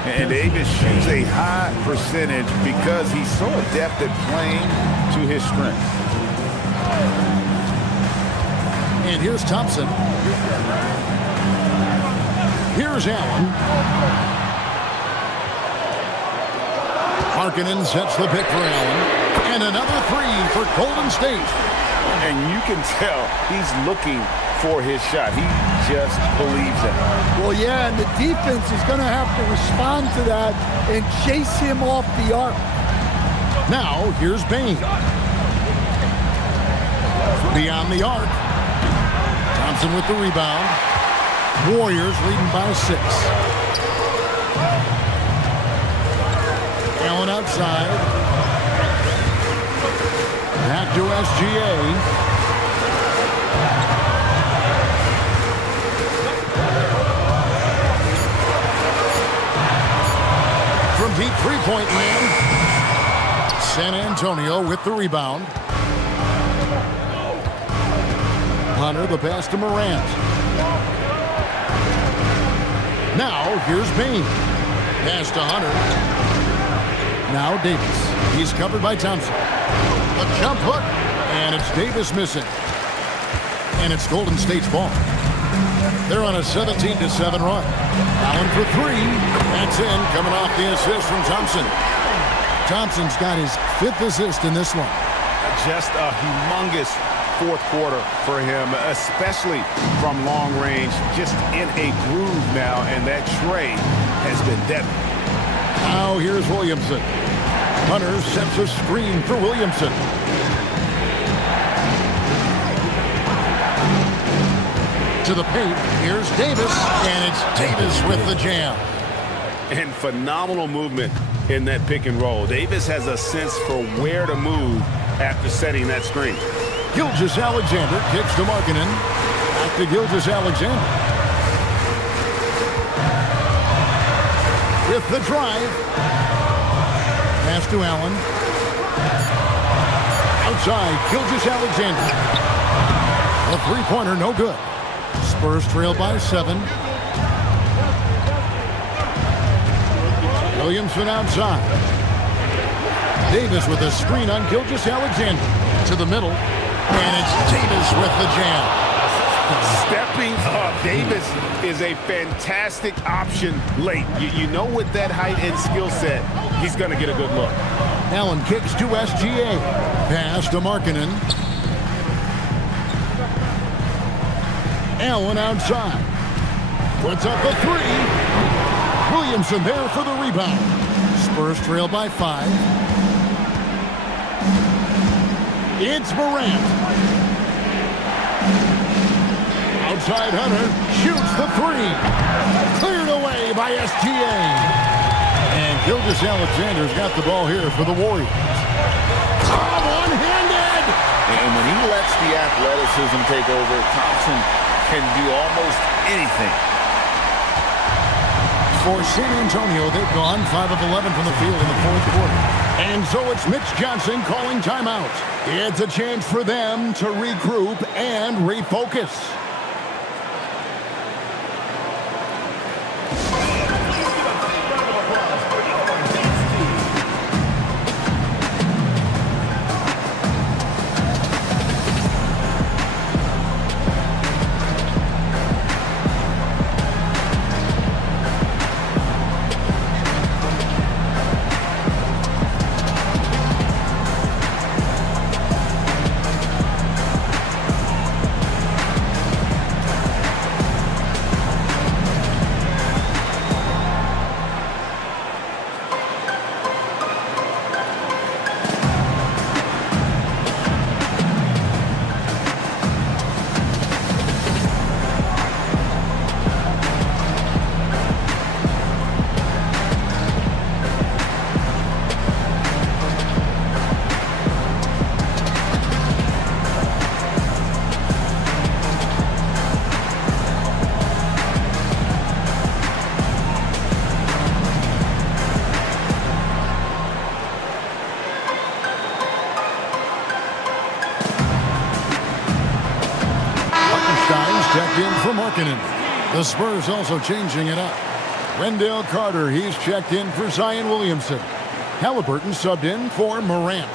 And Davis shoots a high percentage because he's so adept at playing to his strengths. And here's Thompson. Here's Allen. Markkanen sets the pick for Allen. And another three for Golden State. And you can tell he's looking for his shot. He just believes it. Well, yeah, and the defense is going to have to respond to that and chase him off the arc. Now, here's Bane. Beyond the arc. Thompson with the rebound. Warriors leading by 6. Allen outside. Back to SGA. From deep three-point land. San Antonio with the rebound. Hunter, the pass to Morant. Now, here's Bane. Pass to Hunter. Now Davis. He's covered by Thompson. A jump hook, and it's Davis missing. And it's Golden State's ball. They're on a 17-7 run. Allen for 3. That's in, coming off the assist from Thompson. Thompson's got his 5th assist in this one. Just a humongous fourth quarter for him, especially from long range, just in a groove now, and that tray has been deadly. Now here's Williamson. Hunter sets a screen for Williamson. To the paint, here's Davis, and it's Davis with the jam. And phenomenal movement in that pick and roll. Davis has a sense for where to move after setting that screen. Gilgeous-Alexander kicks to Markkanen. Back to Gilgeous-Alexander. With the drive. Pass to Allen. Outside, Gilgeous-Alexander. A three-pointer, no good. Spurs trail by 7. Williamson outside. Davis with a screen on Gilgeous-Alexander. To the middle. And it's Davis with the jam. Stepping up. Davis is a fantastic option late. You know with that height and skill set, he's going to get a good look. Allen kicks to SGA. Pass to Markkanen. Allen outside. Puts up the 3. Williamson there for the rebound. Spurs trail by 5. It's Morant. Outside Hunter shoots the 3. Cleared away by SGA. And Gilgeous-Alexander's got the ball here for the Warriors. One-handed! And when he lets the athleticism take over, Thompson can do almost anything. For San Antonio, they've gone 5 of 11 from the field in the fourth quarter. And so it's Mitch Johnson calling timeout. It's a chance for them to regroup and refocus. Markkanen. The Spurs also changing it up. Wendell Carter, he's checked in for Zion Williamson. Halliburton subbed in for Morant.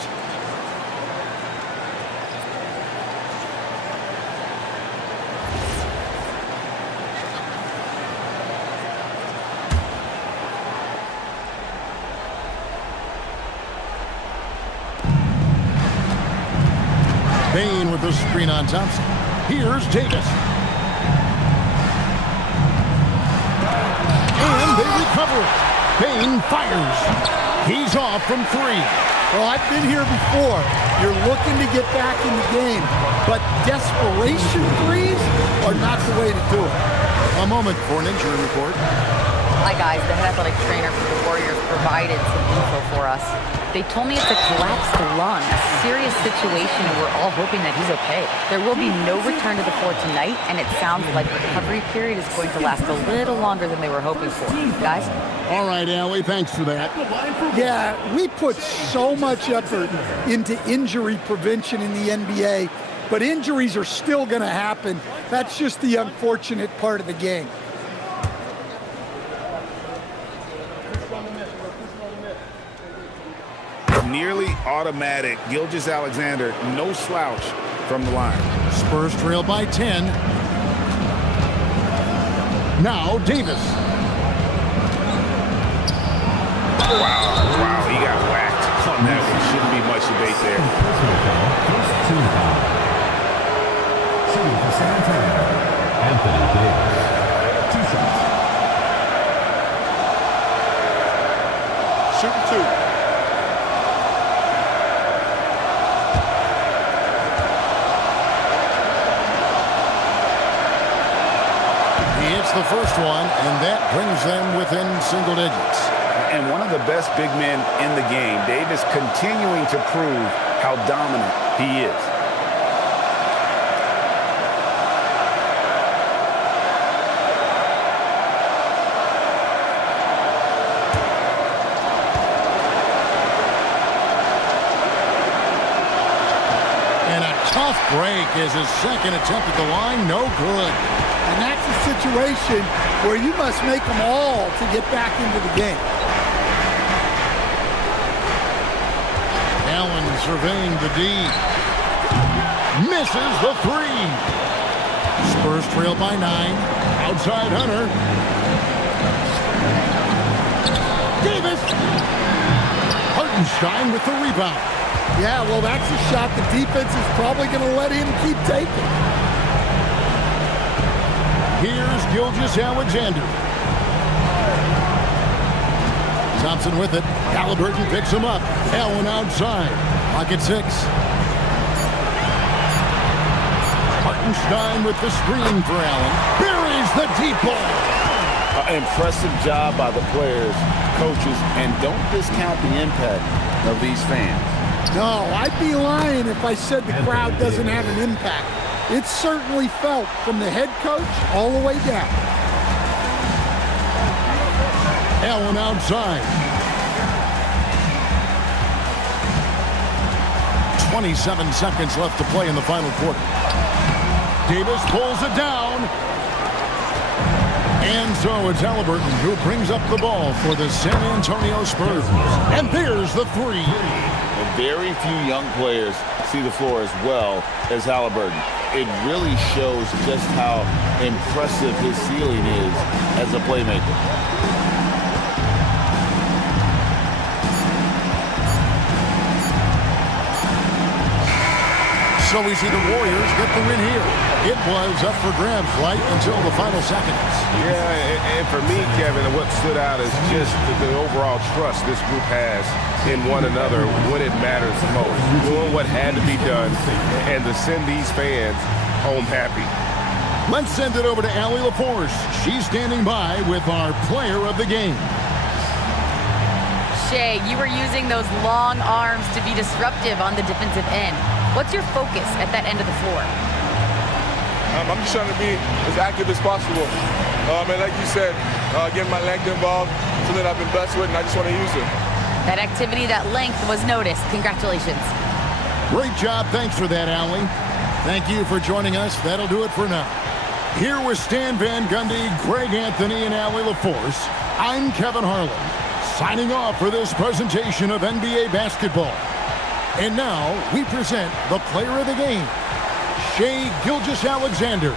Bane with the screen on Thompson. Here's Davis. And they recover it. Bane fires. He's off from three. Well, I've been here before. You're looking to get back in the game, but desperation threes are not the way to do it. A moment for an injury report. Hi, guys. The head athletic trainer for the Warriors provided some info for us. They told me it's a collapsed lung, a serious situation, and we're all hoping that he's okay. There will be no return to the floor tonight, and it sounds like the recovery period is going to last a little longer than they were hoping for. Guys? All right, Allie, thanks for that. Yeah, we put so much effort into injury prevention in the NBA, but injuries are still going to happen. That's just the unfortunate part of the game. Nearly automatic. Gilgeous-Alexander, no slouch from the line. Spurs trail by 10. Now Davis. Wow, he got whacked on that one. Shouldn't be much debate there. First team foul. Shooting for San Antonio, Anthony Davis. 2 shots. Shooting 2. He hits the first one, and that brings them within single digits. And one of the best big men in the game, Davis, continuing to prove how dominant he is. And a tough break is his second attempt at the line. No good. And that's a situation where you must make them all to get back into the game. Allen surveying the D. Misses the three. Spurs trail by 9. Outside Hunter. Davis. Hartenstein with the rebound. Yeah, well, that's a shot the defense is probably going to let him keep taking. Here's Gilgeous-Alexander. Thompson with it. Halliburton picks him up. Allen outside. Pocket 6. Hartenstein with the screen for Allen. Buries the deep ball. Impressive job by the players, coaches, and don't discount the impact of these fans. No, I'd be lying if I said the crowd doesn't have an impact. It's certainly felt from the head coach all the way down. Allen outside. 27 seconds left to play in the final quarter. Davis pulls it down. And so it's Halliburton who brings up the ball for the San Antonio Spurs. And there's the three. Very few young players see the floor as well as Halliburton. It really shows just how impressive his ceiling is as a playmaker. So we see the Warriors get the win here. It was up for grabs right until the final seconds. Yeah, and for me, Kevin, what stood out is just the overall trust this group has in one another when it matters most. Doing what had to be done and to send these fans home happy. Let's send it over to Allie LaForce. She's standing by with our player of the game. Shea, you were using those long arms to be disruptive on the defensive end. What's your focus at that end of the floor? I'm just trying to be as active as possible. And like you said, getting my length involved, something I've been blessed with, and I just want to use it. That activity, that length was noticed. Congratulations. Great job. Thanks for that, Allie. Thank you for joining us. That'll do it for now. Here with Stan Van Gundy, Greg Anthony, and Allie LaForce, I'm Kevin Harlan, signing off for this presentation of NBA basketball. And now we present the player of the game, Shai Gilgeous-Alexander.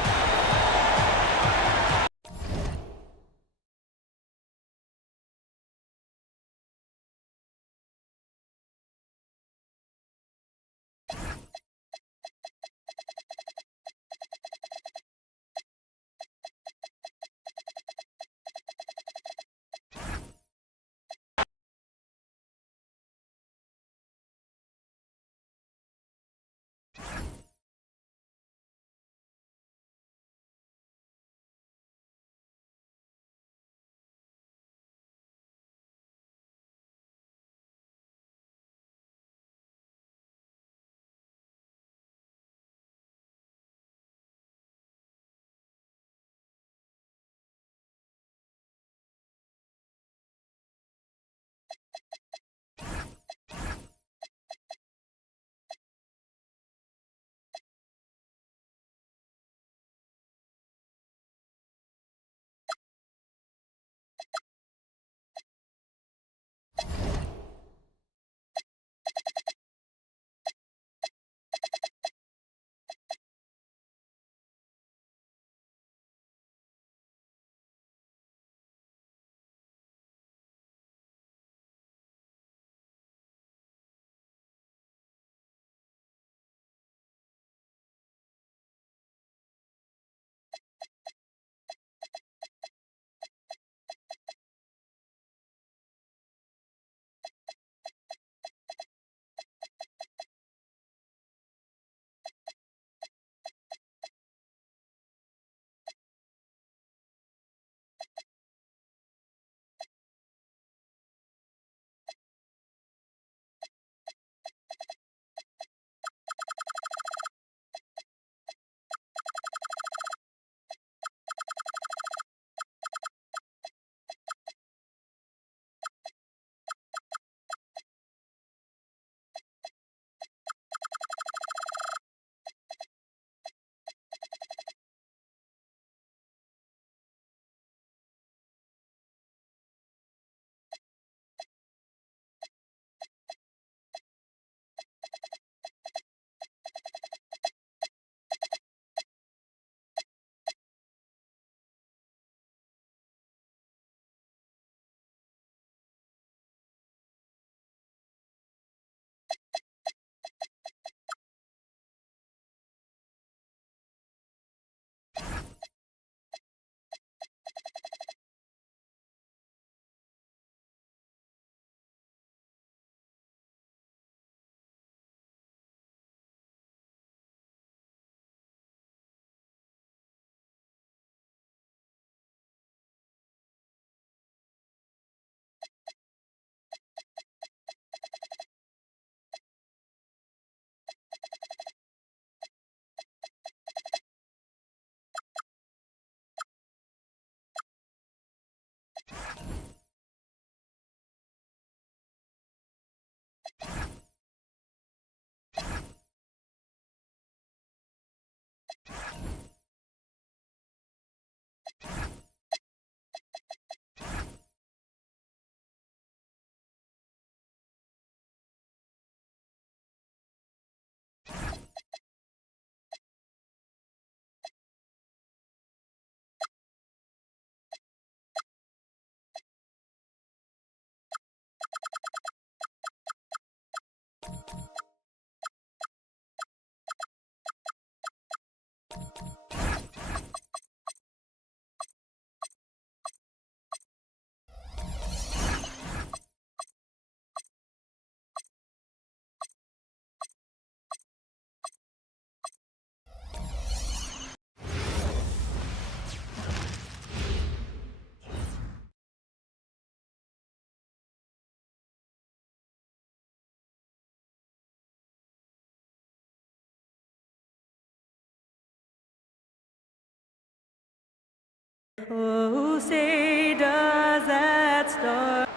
Oh, say does that star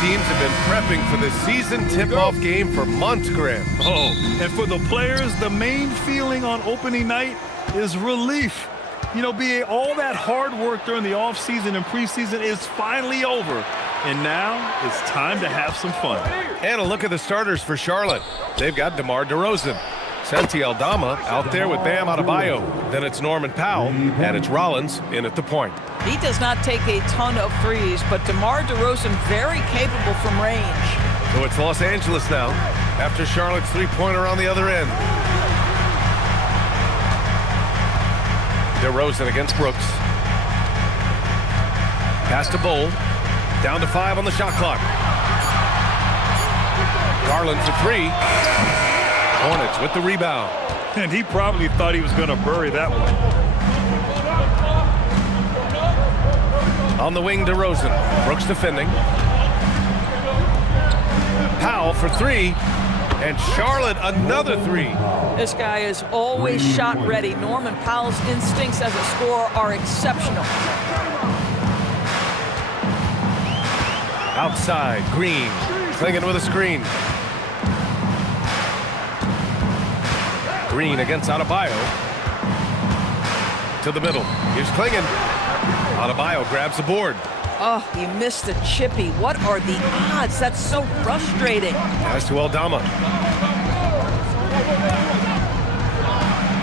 teams have been prepping for the season tip-off game for months, Grant. Oh, and for the players, the main feeling on opening night is relief. You know, all that hard work during the offseason and preseason is finally over. And now it's time to have some fun. And a look at the starters for Charlotte. They've got DeMar DeRozan. Santi Aldama out there with Bam Adebayo. Then it's Norman Powell, and it's Rollins in at the point. He does not take a ton of threes, but DeMar DeRozan very capable from range. So it's Los Angeles now, after Charlotte's three-pointer on the other end. DeRozan against Brooks. Pass to Bull. Down to 5 on the shot clock. Garland for 3. Hornets with the rebound. And he probably thought he was going to bury that one. On the wing, DeRozan. Brooks defending. Powell for 3. And Charlotte another 3. This guy is always shot ready. Norman Powell's instincts as a scorer are exceptional. Outside, Green. Clinging with a screen. Green against Adebayo. To the middle. Here's Clingan. Adebayo grabs the board. Oh, he missed the chippy. What are the odds? That's so frustrating. Pass to Aldama.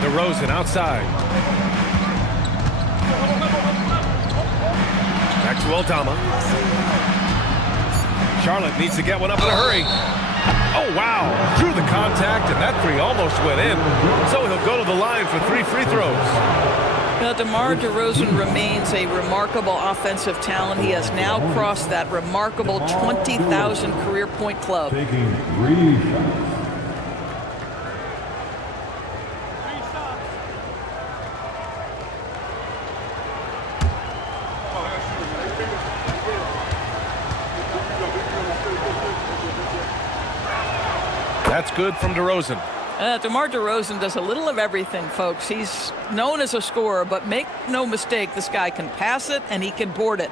DeRozan outside. Back to Aldama. Charlotte needs to get one up in a hurry. Oh, wow. Drew the contact, and that 3 almost went in. So he'll go to the line for 3 free throws. Now, DeMar DeRozan remains a remarkable offensive talent. He has now crossed that remarkable 20,000 career point club. Taking 3 shots. That's good from DeRozan. DeMar DeRozan does a little of everything, folks. He's known as a scorer, but make no mistake, this guy can pass it and he can board it.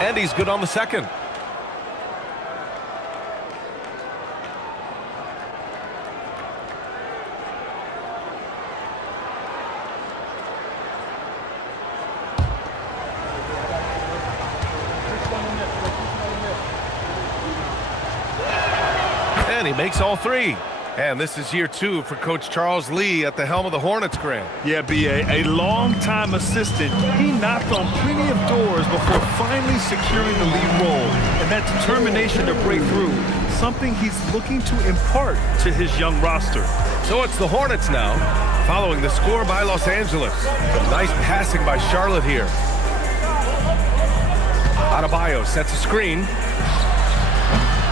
And he's good on the second. And he makes all 3. And this is year 2 for Coach Charles Lee at the helm of the Hornets, Grant. Yeah, B.A., a long-time assistant. He knocked on plenty of doors before finally securing the lead role. And that determination to break through, something he's looking to impart to his young roster. So it's the Hornets now, following the score by Los Angeles. Nice passing by Charlotte here. Adebayo sets a screen.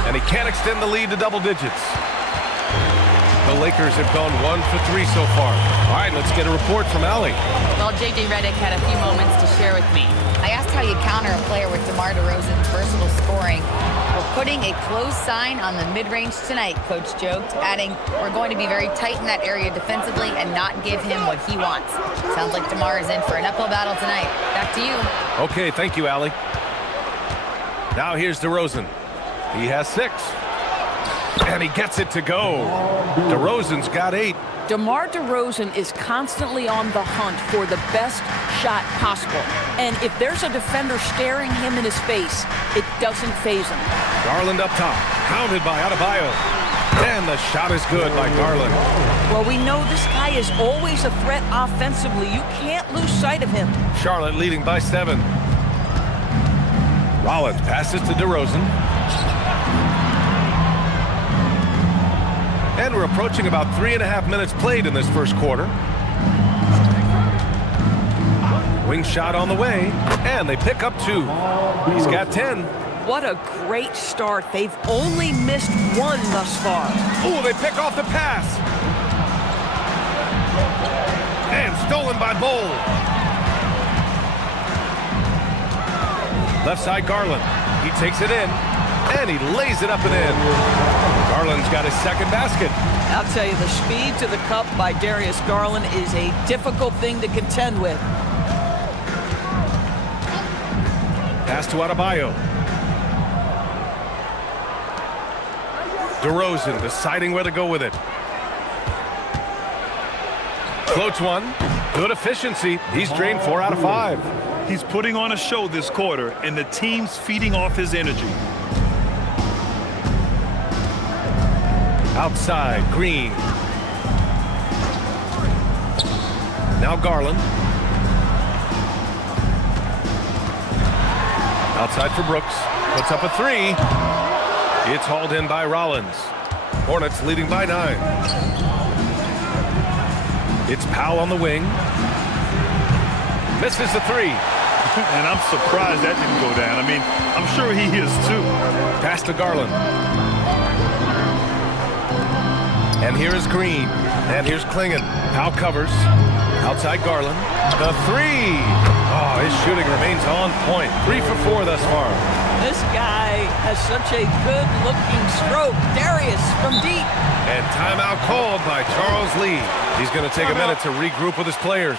And he can't extend the lead to double digits. The Lakers have gone 1 for 3 so far. All right, let's get a report from Allie. Well, J.J. Redick had a few moments to share with me. I asked how you counter a player with DeMar DeRozan's versatile scoring. We're putting a close sign on the mid-range tonight, Coach joked, adding, we're going to be very tight in that area defensively and not give him what he wants. Sounds like DeMar is in for an uphill battle tonight. Back to you. Okay, thank you, Allie. Now here's DeRozan. He has 6. And he gets it to go. DeRozan's got 8. DeMar DeRozan is constantly on the hunt for the best shot possible. And if there's a defender staring him in his face, it doesn't faze him. Garland up top, pounded by Adebayo. And the shot is good by Garland. Well, we know this guy is always a threat offensively. You can't lose sight of him. Charlotte leading by 7. Rollins passes to DeRozan. And we're approaching about 3.5 minutes played in this first quarter. Wing shot on the way, and they pick up 2. He's got 10. What a great start. They've only missed 1 thus far. Oh, they pick off the pass. And stolen by Bull. Left side Garland. He takes it in, and he lays it up and in. Garland's got his second basket. I'll tell you, the speed to the cup by Darius Garland is a difficult thing to contend with. Pass to Adebayo. DeRozan deciding where to go with it. Floats one. Good efficiency. He's drained 4 out of 5. He's putting on a show this quarter, and the team's feeding off his energy. Outside, Green. Now Garland. Outside for Brooks. Puts up a 3. It's hauled in by Rollins. Hornets leading by 9. It's Powell on the wing. Misses the 3. And I'm surprised that didn't go down. I mean, I'm sure he is too. Pass to Garland. And here's Green. And here's Klingon. Powell covers. Outside Garland. The 3. Oh, his shooting remains on point. 3 for 4 thus far. This guy has such a good-looking stroke. Darius from deep. And timeout called by Charles Lee. He's going to take a minute to regroup with his players.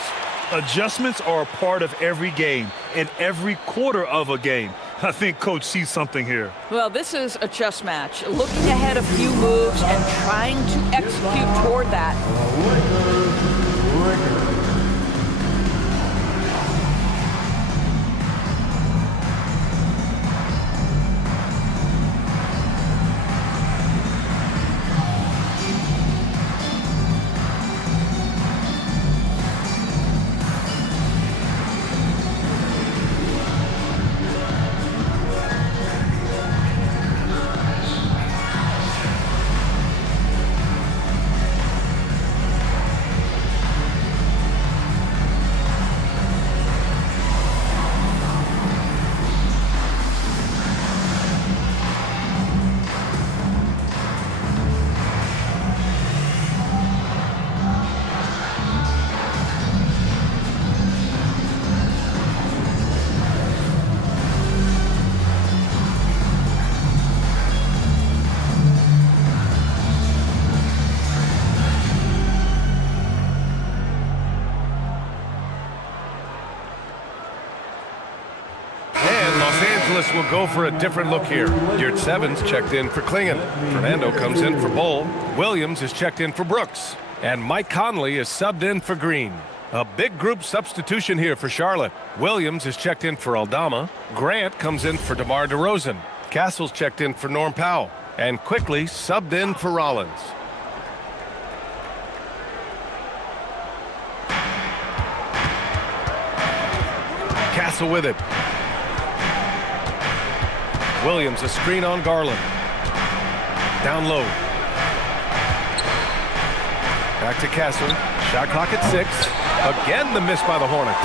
Adjustments are a part of every game and every quarter of a game. I think Coach sees something here. Well, this is a chess match. Looking ahead a few moves and trying to execute toward that. Will go for a different look here. Yurtseven's checked in for Klingon. Fernando comes in for Bull. Williams is checked in for Brooks. And Mike Conley is subbed in for Green. A big group substitution here for Charlotte. Williams is checked in for Aldama. Grant comes in for DeMar DeRozan. Castle's checked in for Norm Powell. And Quickly subbed in for Rollins. Castle with it. Williams, a screen on Garland. Down low. Back to Castle. Shot clock at 6. Again, the miss by the Hornets.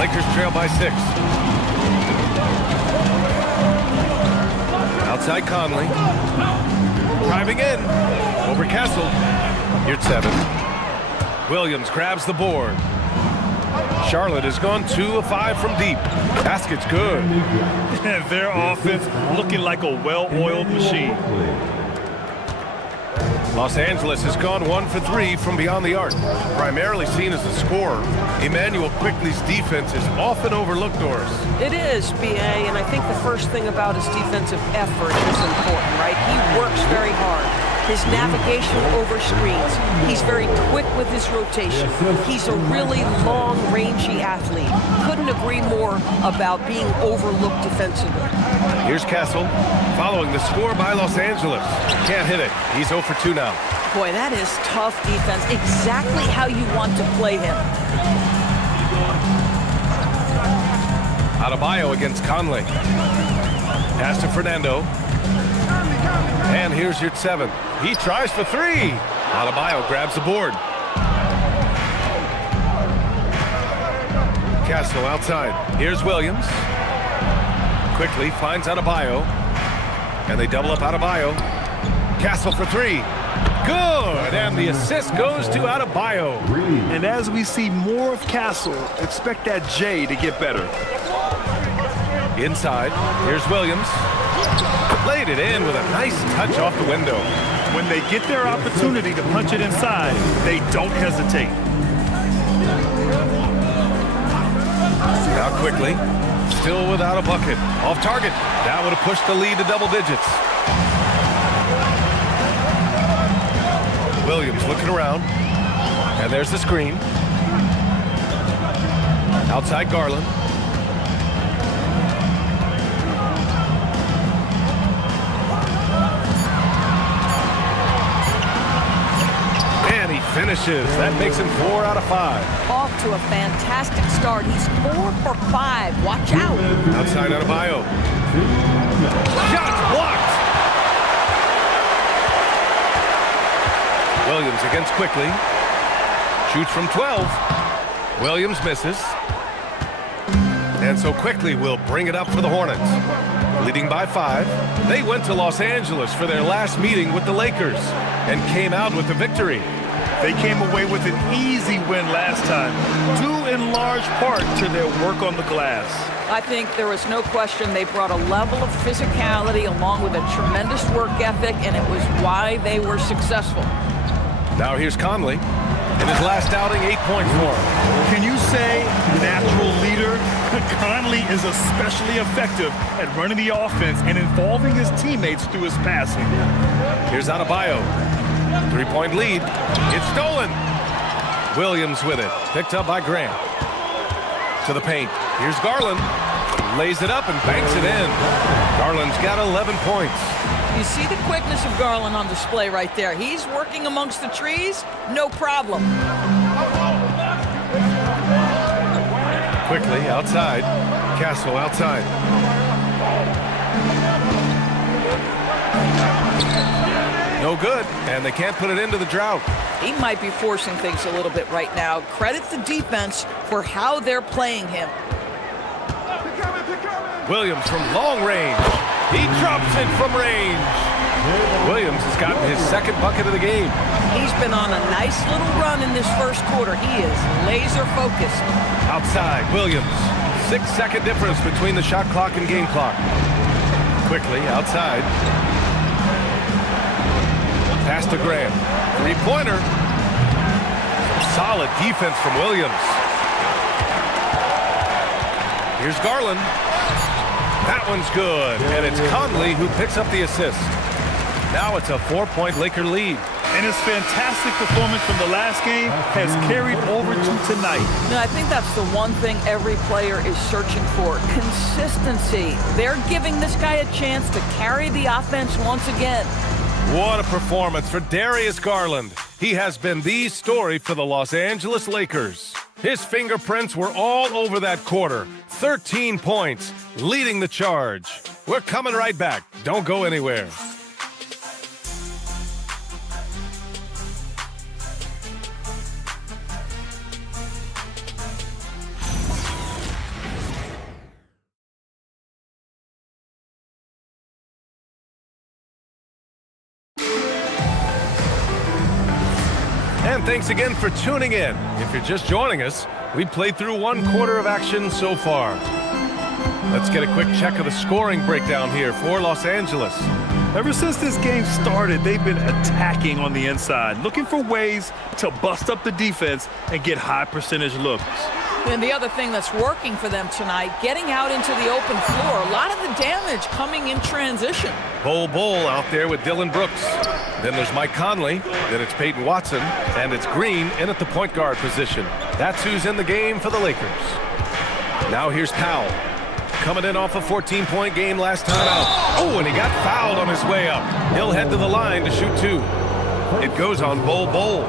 Lakers trail by 6. Outside Conley. Driving in. Over Castle. Yurtseven. Williams grabs the board. Charlotte has gone 2 of 5 from deep. Basket's good. And their offense looking like a well-oiled machine. Los Angeles has gone 1 for 3 from beyond the arc. Primarily seen as a scorer, Emmanuel Quickley's defense is often overlooked, Doris. It is, B.A., and I think the first thing about his defensive effort is important, right? He works very hard. His navigation over screens. He's very quick with his rotation. He's a really long, rangy athlete. Couldn't agree more about being overlooked defensively. Here's Castle, following the score by Los Angeles. Can't hit it. He's 0 for 2 now. Boy, that is tough defense. Exactly how you want to play him. Adebayo against Conley. Pass to Fernando. And here's Yurtseven. He tries for 3. Adebayo grabs the board. Castle outside. Here's Williams. Quickly finds Adebayo. And they double up Adebayo. Castle for 3. Good! And the assist goes to Adebayo. And as we see more of Castle, expect that J to get better. Inside. Here's Williams. Laid it in with a nice touch off the window. When they get their opportunity to punch it inside, they don't hesitate. Now quickly, still without a bucket. Off target. That would have pushed the lead to double digits. Williams looking around. And there's the screen. Outside Garland. And he finishes. That makes him 4 out of 5. Off to a fantastic start. He's 4 for 5. Watch out. Outside Adebayo. Shots blocked. Williams against Quickly. Shoots from 12. Williams misses. And so Quickly will bring it up for the Hornets. Leading by 5. They went to Los Angeles for their last meeting with the Lakers and came out with the victory. They came away with an easy win last time, due in large part to their work on the glass. I think there was no question they brought a level of physicality along with a tremendous work ethic, and it was why they were successful. Now here's Conley. In his last outing, 8 points for him. Can you say natural leader? Conley is especially effective at running the offense and involving his teammates through his passing. Here's Adebayo. 3-point lead. It's stolen. Williams with it. Picked up by Grant. To the paint. Here's Garland. Lays it up and banks it in. Garland's got 11 points. You see the quickness of Garland on display right there. He's working amongst the trees, no problem. Quickly outside. Castle outside. No good, and they can't put it into the drought. He might be forcing things a little bit right now. Credit the defense for how they're playing him. Williams from long range. He drops it from range. Williams has gotten his second bucket of the game. He's been on a nice little run in this first quarter. He is laser focused. Outside, Williams. 6-second difference between the shot clock and game clock. Quickly outside. Pass to Grant. 3-pointer. Solid defense from Williams. Here's Garland. That one's good. And it's Conley who picks up the assist. Now it's a 4-point Laker lead. And his fantastic performance from the last game has carried over to tonight. I think that's the one thing every player is searching for. Consistency. They're giving this guy a chance to carry the offense once again. What a performance for Darius Garland. He has been the story for the Los Angeles Lakers. His fingerprints were all over that quarter. 13 points, leading the charge. We're coming right back. Don't go anywhere. And thanks again for tuning in. If you're just joining us, we played through 1 quarter of action so far. Let's get a quick check of the scoring breakdown here for Los Angeles. Ever since this game started, they've been attacking on the inside, looking for ways to bust up the defense and get high percentage looks. And the other thing that's working for them tonight, getting out into the open floor. A lot of the damage coming in transition. Bol out there with Dylan Brooks. Then there's Mike Conley. Then it's Peyton Watson. And it's Green in at the point guard position. That's who's in the game for the Lakers. Now here's Powell. Coming in off a 14-point game last time out. Oh, and he got fouled on his way up. He'll head to the line to shoot 2. It goes on Bol.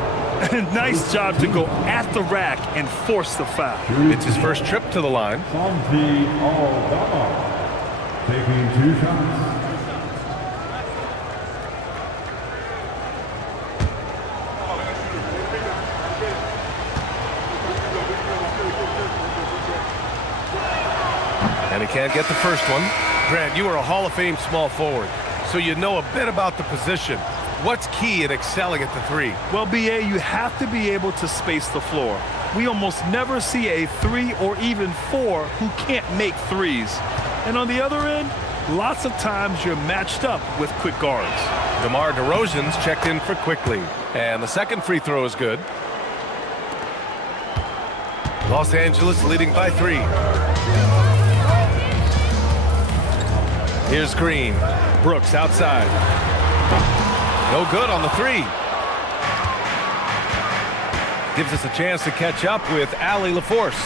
Nice job to go at the rack and force the foul. It's his first trip to the line. Santi Aldama taking 2 shots. And he can't get the first one. Grant, you are a Hall of Fame small forward, so you know a bit about the position. What's key in excelling at the 3? Well, B.A., you have to be able to space the floor. We almost never see a 3 or even 4 who can't make threes. And on the other end, lots of times you're matched up with quick guards. DeMar DeRozan's checked in for quickly. And the second free throw is good. Los Angeles leading by 3. Here's Green. Brooks outside. No good on the 3. Gives us a chance to catch up with Allie LaForce.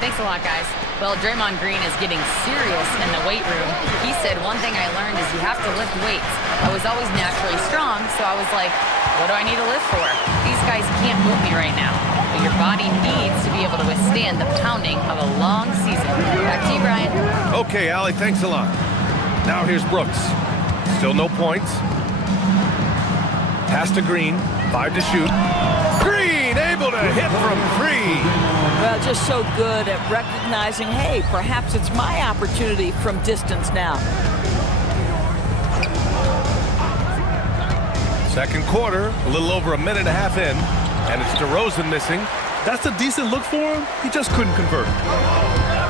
Thanks a lot, guys. Well, Draymond Green is getting serious in the weight room. He said, one thing I learned is you have to lift weights. I was always naturally strong, so I was like, what do I need to lift for? These guys can't move me right now. But your body needs to be able to withstand the pounding of a long season. Back to you, Brian. Okay, Allie, thanks a lot. Now here's Brooks. Still no points. Pass to Green. 5 to shoot. Green able to hit from 3. Well, just so good at recognizing, hey, perhaps it's my opportunity from distance now. Second quarter, a little over a minute and a half in, and it's DeRozan missing. That's a decent look for him. He just couldn't convert.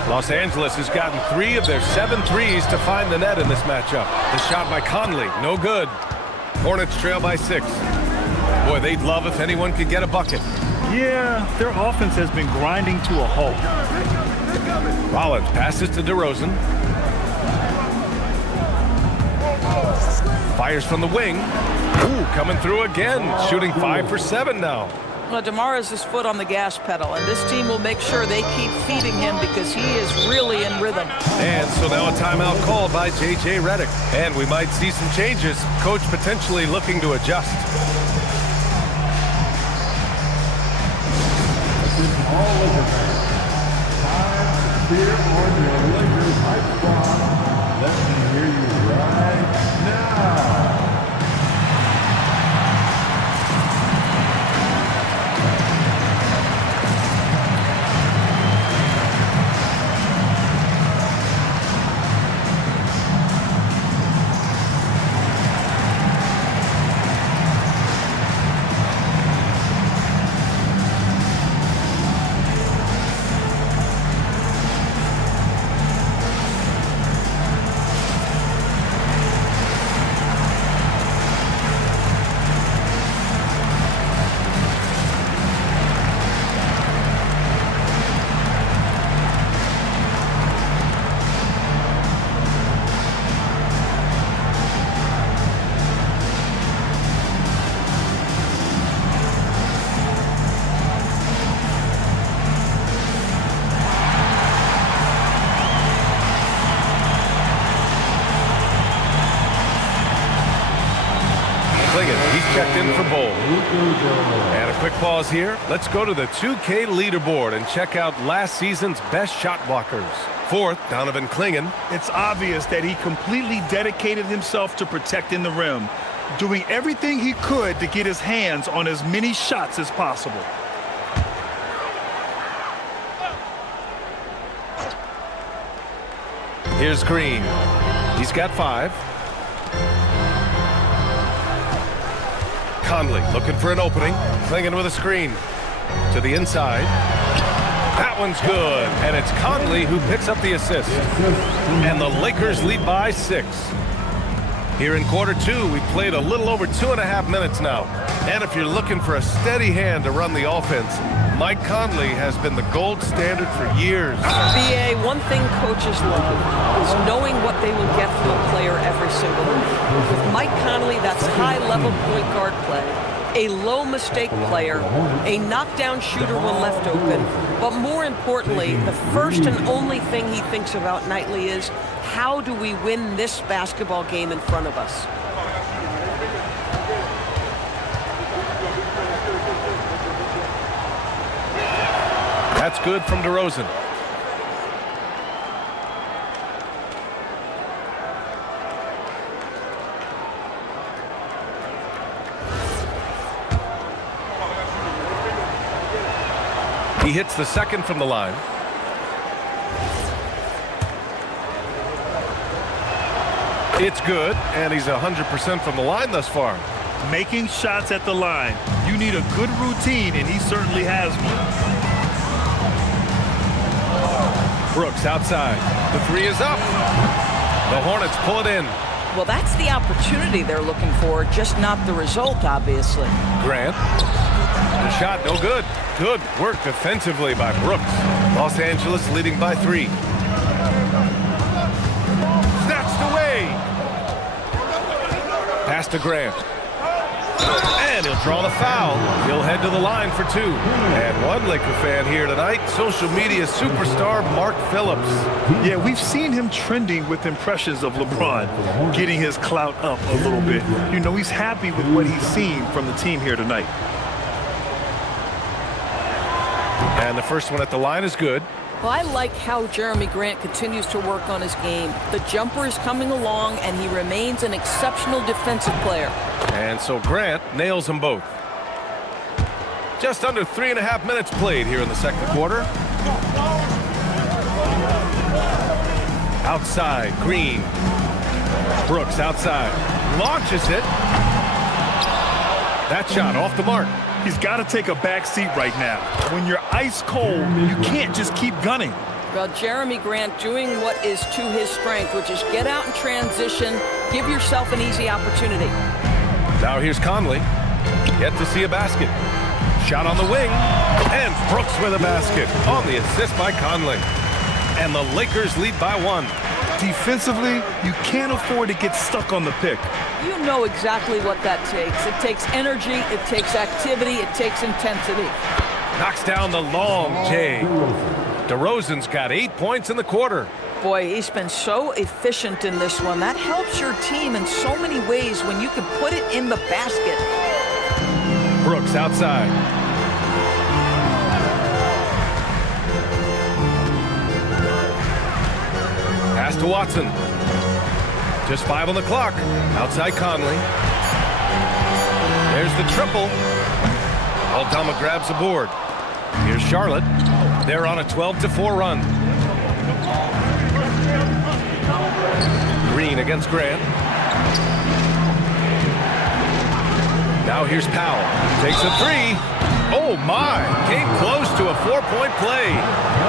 Los Angeles has gotten 3 of their 7 threes to find the net in this matchup. The shot by Conley, no good. Hornets trail by 6. Boy, they'd love if anyone could get a bucket. Yeah, their offense has been grinding to a halt. Rollins passes to DeRozan. Fires from the wing. Ooh, coming through again. Shooting 5 for 7 now. Well, DeMar has his foot on the gas pedal, and this team will make sure they keep feeding him because he is really in rhythm. And so now a timeout called by J.J. Redick. And we might see some changes. Coach potentially looking to adjust. All Laker fans, time here on your Lakers Hype Squad. Let me hear you right now. He's checked in for Bull. And a quick pause here. Let's go to the 2K leaderboard and check out last season's best shot blockers. 4th, Donovan Clingan. It's obvious that he completely dedicated himself to protecting the rim, doing everything he could to get his hands on as many shots as possible. Here's Green. He's got 5. Conley looking for an opening. Clingan with a screen. To the inside. That one's good. And it's Conley who picks up the assist. And the Lakers lead by 6. Here in quarter 2, we played a little over 2.5 minutes now. And if you're looking for a steady hand to run the offense, Mike Conley has been the gold standard for years. BA, one thing coaches love is knowing what they will get from a player every single night. With Mike Conley, that's high-level point guard play, a low-mistake player, a knockdown shooter when left open, but more importantly, the first and only thing he thinks about nightly is, how do we win this basketball game in front of us? That's good from DeRozan. He hits the second from the line. It's good, and he's 100% from the line thus far. Making shots at the line. You need a good routine, and he certainly has one. Brooks outside. The 3 is up. The Hornets pull it in. Well, that's the opportunity they're looking for, just not the result, obviously. Grant. The shot, no good. Good work defensively by Brooks. Los Angeles leading by 3. Snatched away. Pass to Grant. And he'll draw the foul. He'll head to the line for 2. And one Laker fan here tonight, social media superstar Mark Phillips. Yeah, we've seen him trending with impressions of LeBron, getting his clout up a little bit. You know, he's happy with what he's seen from the team here tonight. And the first one at the line is good. Well, I like how Jeremy Grant continues to work on his game. The jumper is coming along, and he remains an exceptional defensive player. And so Grant nails them both. Just under 3.5 minutes played here in the second quarter. Outside, Green. Brooks outside. Launches it. That shot off the mark. He's got to take a back seat right now. When you're ice cold, you can't just keep gunning. Well, Jeremy Grant doing what is to his strength, which is get out in transition, give yourself an easy opportunity. Now here's Conley. Yet to see a basket. Shot on the wing. And Brooks with a basket on the assist by Conley. And the Lakers lead by 1. Defensively, you can't afford to get stuck on the pick. You know exactly what that takes. It takes energy, it takes activity, it takes intensity. Knocks down the long J. DeRozan's got 8 points in the quarter. Boy, he's been so efficient in this one. That helps your team in so many ways when you can put it in the basket. Brooks outside. Pass to Watson. Just 5 on the clock. Outside Conley. There's the triple. Aldama grabs the board. Here's Charlotte. They're on a 12-4 run. Green against Grant. Now here's Powell. Takes a 3. Oh my! Came close to a 4-point play.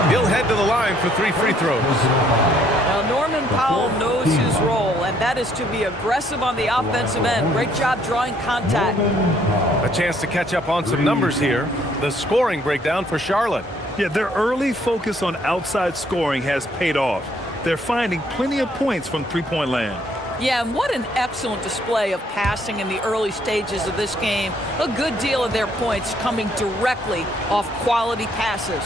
He'll head to the line for 3 free throws. Now Norman Powell knows his role, and that is to be aggressive on the offensive end. Great job drawing contact. A chance to catch up on some numbers here. The scoring breakdown for Charlotte. Yeah, their early focus on outside scoring has paid off. They're finding plenty of points from three-point land. Yeah, and what an excellent display of passing in the early stages of this game. A good deal of their points coming directly off quality passes.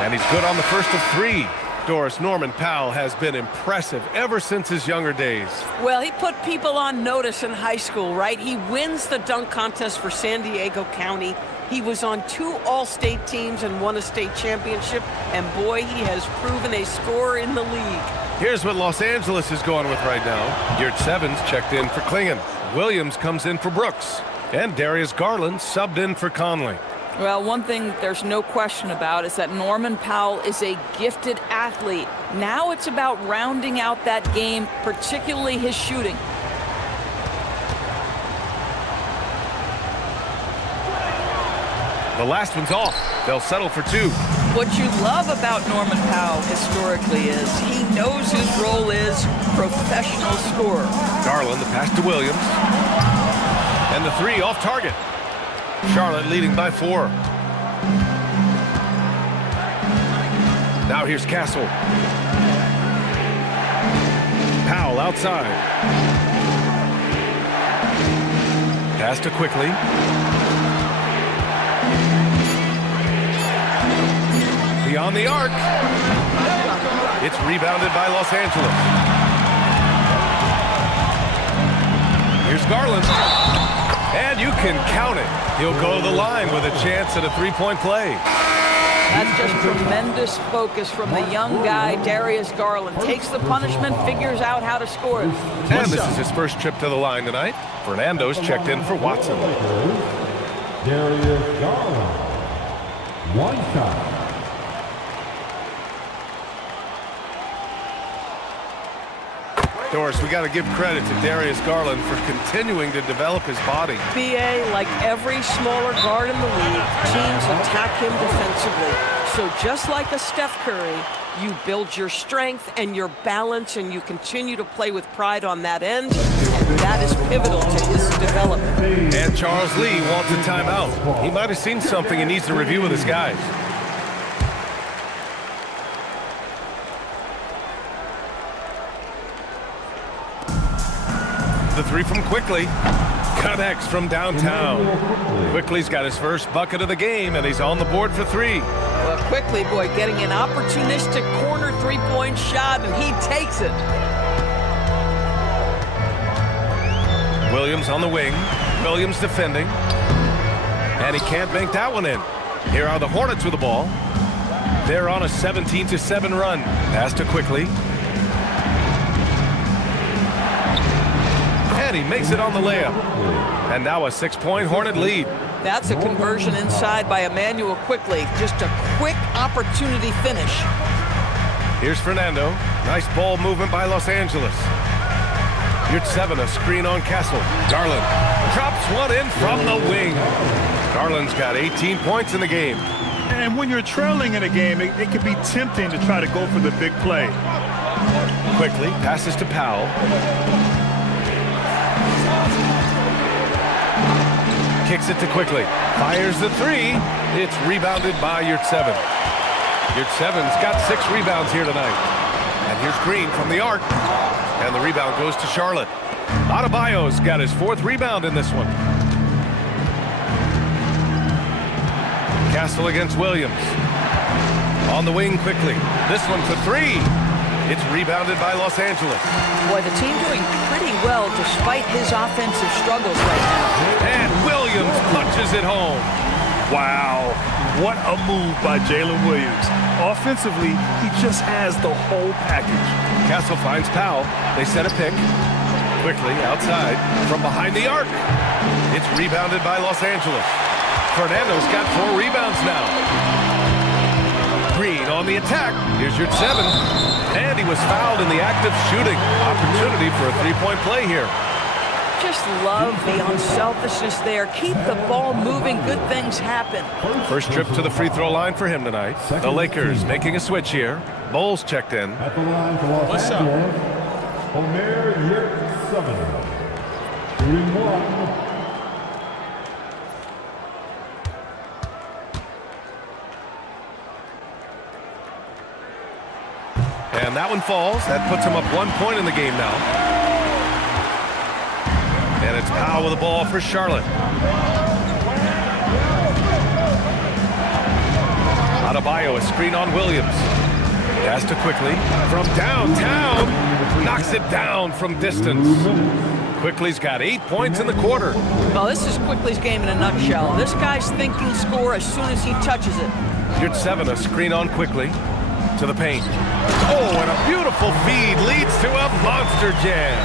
And he's good on the first of 3. Doris, Norman Powell has been impressive ever since his younger days. Well, he put people on notice in high school, right? He wins the dunk contest for San Diego County. He was on 2 All-State teams and won a state championship. And boy, he has proven a scorer in the league. Here's what Los Angeles is going with right now. Yurt Sevens checked in for Klingon. Williams comes in for Brooks. And Darius Garland subbed in for Conley. Well, one thing there's no question about is that Norman Powell is a gifted athlete. Now it's about rounding out that game, particularly his shooting. The last one's off. They'll settle for 2. What you love about Norman Powell historically is he knows his role is professional scorer. Garland, the pass to Williams. And the 3 off target. Charlotte leading by 4. Now here's Castle. Powell outside. Pass to Quickly. Beyond the arc. It's rebounded by Los Angeles. Here's Garland. And you can count it. He'll go to the line with a chance at a 3-point play. That's just tremendous focus from the young guy, Darius Garland. Takes the punishment, figures out how to score it. And this is his first trip to the line tonight. Fernando's checked in for Watson. Darius Garland. 1 shot. Doris, we got to give credit to Darius Garland for continuing to develop his body. BA, like every smaller guard in the league, teams attack him defensively. So just like a Steph Curry, you build your strength and your balance, and you continue to play with pride on that end, and that is pivotal to his development. And Charles Lee wants a timeout. He might have seen something and needs to review with his guys. The three from Quickly. Connects from downtown. Quickly's got his first bucket of the game, and he's on the board for three. Well, Quickly, boy, getting an opportunistic corner three-point shot, and he takes it. Williams on the wing. Williams defending. And he can't bank that one in. Here are the Hornets with the ball. They're on a 17-7 run. Pass to Quickly. And he makes it on the layup. And now a 6-point Hornet lead. That's a conversion inside by Emmanuel Quickly. Just a quick opportunity finish. Here's Fernando. Nice ball movement by Los Angeles. Yurtseven, a screen on Castle. Garland drops one in from the wing. Garland's got 18 points in the game. And when you're trailing in a game, it can be tempting to try to go for the big play. Quickly passes to Powell. Kicks it to Quickly. Fires the three. It's rebounded by Yurtseven. Yurtseven's got 6 rebounds here tonight. And here's Green from the arc. And the rebound goes to Charlotte. Adebayo's got his 4th rebound in this one. Castle against Williams. On the wing Quickly. This one for 3. It's rebounded by Los Angeles. Boy, the team doing pretty well despite his offensive struggles right now. And Williams punches it home. Wow, what a move by Jalen Williams. Offensively, he just has the whole package. Castle finds Powell. They set a pick. Quickly outside from behind the arc. It's rebounded by Los Angeles. Fernando's got 4 rebounds now. Green on the attack. Here's Yurtseven. And he was fouled in the act of shooting. Opportunity for a 3-point play here. Just love the unselfishness there. Keep the ball moving. Good things happen. First trip to the free throw line for him tonight. The Lakers making a switch here. Bowles checked in. At the line for Los Angeles, Omer Yurtseven. Shooting 1. And that one falls. That puts him up 1 point in the game now. And it's Powell with the ball for Charlotte. Adebayo, a screen on Williams. Pass to Quickly from downtown. Knocks it down from distance. Quickly's got 8 points in the quarter. Well, this is Quickly's game in a nutshell. This guy's thinking score as soon as he touches it. Yurtseven, a screen on Quickly. To the paint. Oh, and a beautiful feed leads to a monster jam.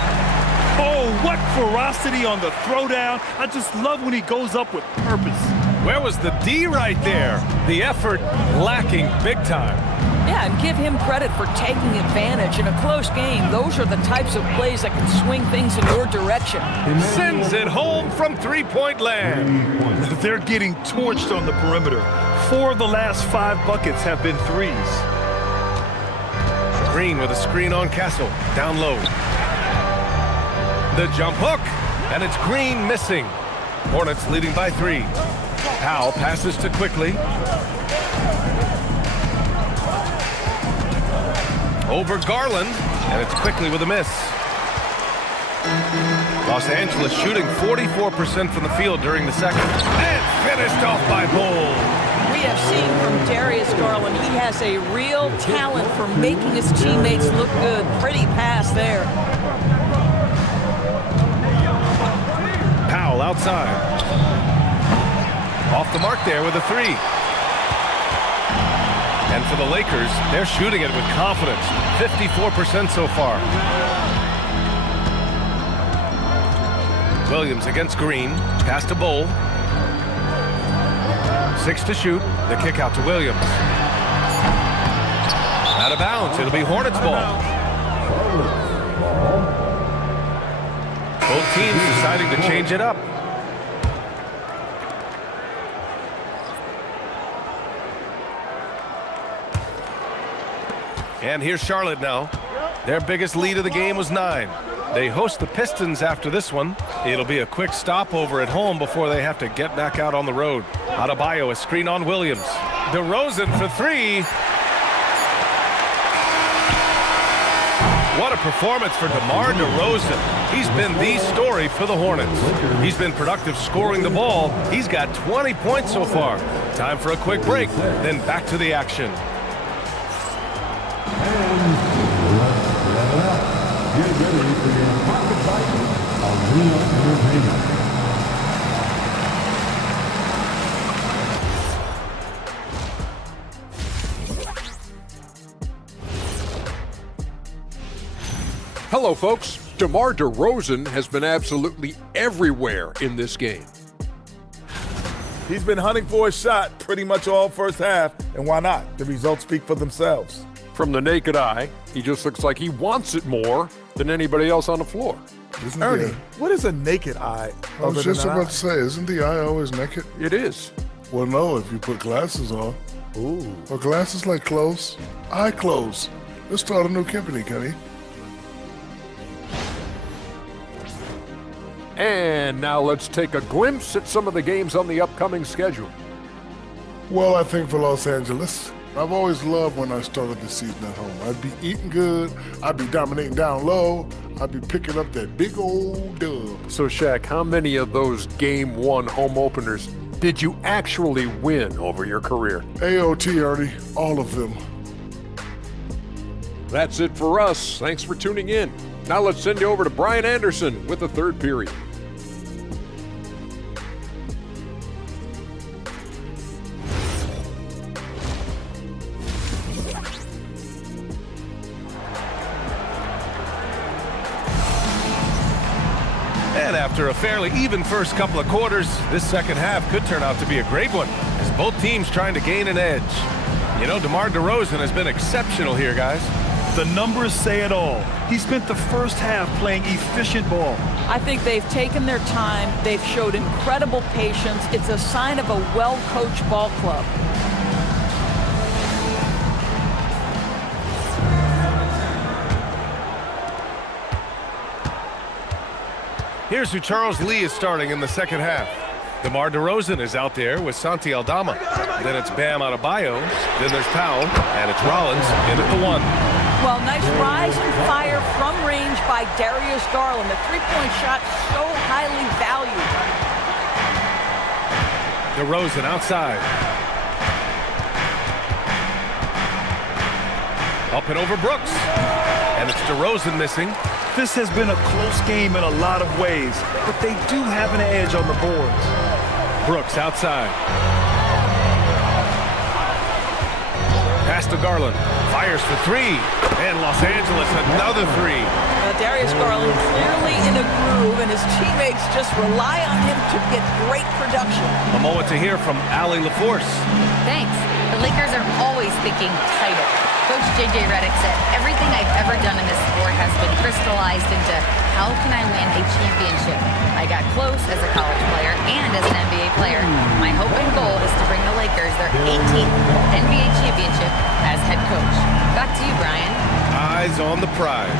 Oh, what ferocity on the throwdown. I just love when he goes up with purpose. Where was the D right there? The effort lacking big time. Yeah, and give him credit for taking advantage in a close game. Those are the types of plays that can swing things in your direction. Sends it home from 3-point land. They're getting torched on the perimeter. 4 of the last 5 buckets have been threes. Green with a screen on Castle. Down low. The jump hook. And it's Green missing. Hornets leading by 3. Powell passes to Quickly. Over Garland. And it's Quickly with a miss. Los Angeles shooting 44% from the field during the second. And finished off by Bowles. We have seen from Darius Garland, he has a real talent for making his teammates look good. Pretty pass there. Powell outside. Off the mark there with a 3. And for the Lakers, they're shooting it with confidence. 54% so far. Williams against Green. Pass to Bowles. 6 to shoot. The kick out to Williams. Out of bounds. It'll be Hornets ball. Both teams deciding to change it up. And here's Charlotte now. Their biggest lead of the game was 9. They host the Pistons after this one. It'll be a quick stopover at home before they have to get back out on the road. Adebayo, a screen on Williams. DeRozan for 3. What a performance for DeMar DeRozan. He's been the story for the Hornets. He's been productive scoring the ball. He's got 20 points so far. Time for a quick break, then back to the action. Get ready for your pocket bite on Real Entertainment. Hello, folks. DeMar DeRozan has been absolutely everywhere in this game. He's been hunting for a shot pretty much all first half, and why not? The results speak for themselves. From the naked eye, he just looks like he wants it more than anybody else on the floor. Ernie, what is a naked eye? I was just about to say, isn't the eye always naked? It is. Well, no, if you put glasses on. Ooh. Well, glasses like clothes. Eye clothes. Let's start a new company, Kenny. And now let's take a glimpse at some of the games on the upcoming schedule. Well, I think for Los Angeles, I've always loved when I started the season at home. I'd be eating good, I'd be dominating down low, I'd be picking up that big old dub. So, Shaq, how many of those Game 1 home openers did you actually win over your career? AOT, Ernie, all of them. That's it for us. Thanks for tuning in. Now let's send you over to Brian Anderson with the third period. And after a fairly even first couple of quarters, this second half could turn out to be a great one, as both teams trying to gain an edge. You know, DeMar DeRozan has been exceptional here, guys. The numbers say it all. He spent the first half playing efficient ball. I think they've taken their time. They've showed incredible patience. It's a sign of a well-coached ball club. Here's who Charles Lee is starting in the second half. DeMar DeRozan is out there with Santi Aldama. Then it's Bam Adebayo. Then there's Powell. And it's Rollins in at the 1. Well, nice rise and fire from range by Darius Garland. The three-point shot so highly valued. DeRozan outside. Up and over Brooks. And it's DeRozan missing. This has been a close game in a lot of ways, but they do have an edge on the boards. Brooks outside. Pass to Garland. Fires for 3. And Los Angeles another 3. Darius Garland clearly in a groove, and his teammates just rely on him to get great production. A moment to hear from Allie LaForce. Thanks. The Lakers are always thinking title. Coach J.J. Redick said, everything I've ever done in this sport has been crystallized into how can I win a championship? I got close as a college player and as an NBA player. My hope and goal is to bring the Lakers their 18th NBA championship as head coach. Back to you, Brian. Eyes on the prize.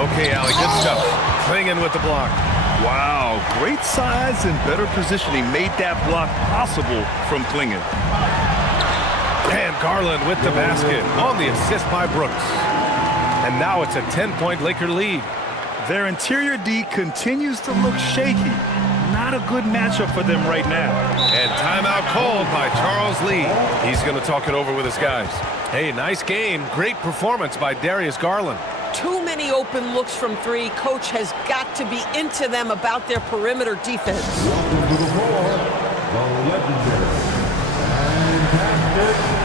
Okay, Allie, good stuff. Clingan with the block. Wow, great size and better positioning made that block possible from Clingan. And Garland with the basket on the assist by Brooks. And now it's a 10-point Laker lead. Their interior D continues to look shaky. Not a good matchup for them right now. And timeout called by Charles Lee. He's going to talk it over with his guys. Hey, nice game. Great performance by Darius Garland. Too many open looks from 3. Coach has got to be into them about their perimeter defense. Welcome to the floor, the legendary, fantastic Lakers.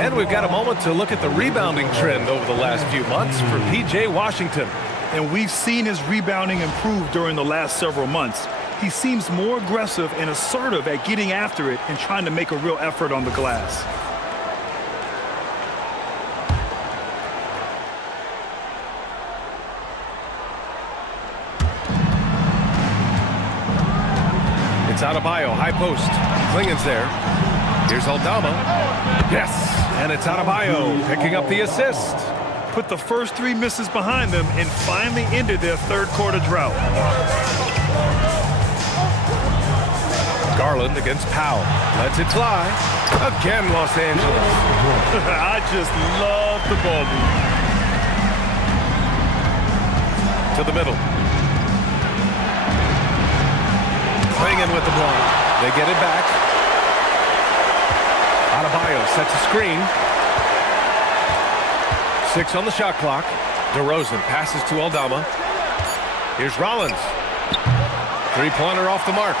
And we've got a moment to look at the rebounding trend over the last few months for P.J. Washington. And we've seen his rebounding improve during the last several months. He seems more aggressive and assertive at getting after it and trying to make a real effort on the glass. It's Adebayo, high post. Klingen's there. Here's Aldama. Yes, and it's Adebayo picking up the assist. Put the first 3 misses behind them and finally ended their third quarter drought. Garland against Powell. Lets it fly. Again, Los Angeles. I just love the ball move. To the middle. Klingen with the block. They get it back. Adebayo sets a screen. 6 on the shot clock. DeRozan passes to Aldama. Here's Rollins. 3-pointer off the mark.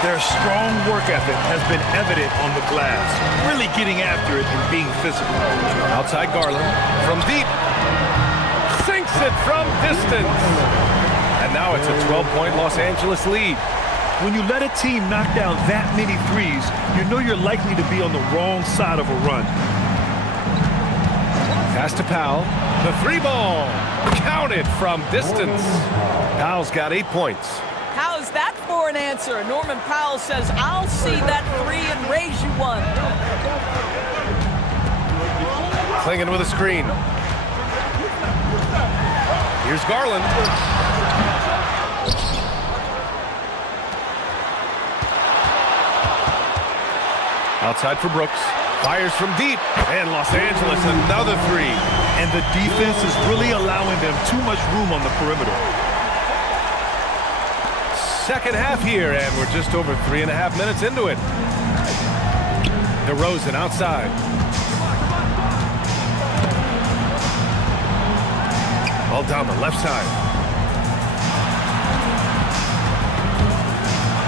Their strong work ethic has been evident on the glass, really getting after it and being physical. Outside Garland from deep. Sinks it from distance. And now it's a 12-point Los Angeles lead. When you let a team knock down that many threes, you know you're likely to be on the wrong side of a run. Pass to Powell. The 3-ball. Counted from distance. Powell's got 8 points. How's that for an answer? Norman Powell says, I'll see that 3 and raise you one. Klingen with a screen. Here's Garland. Outside for Brooks. Fires from deep. And Los Angeles, another 3. And the defense is really allowing them too much room on the perimeter. Second half here, and we're just over 3.5 minutes into it. DeRozan outside. Aldama left side.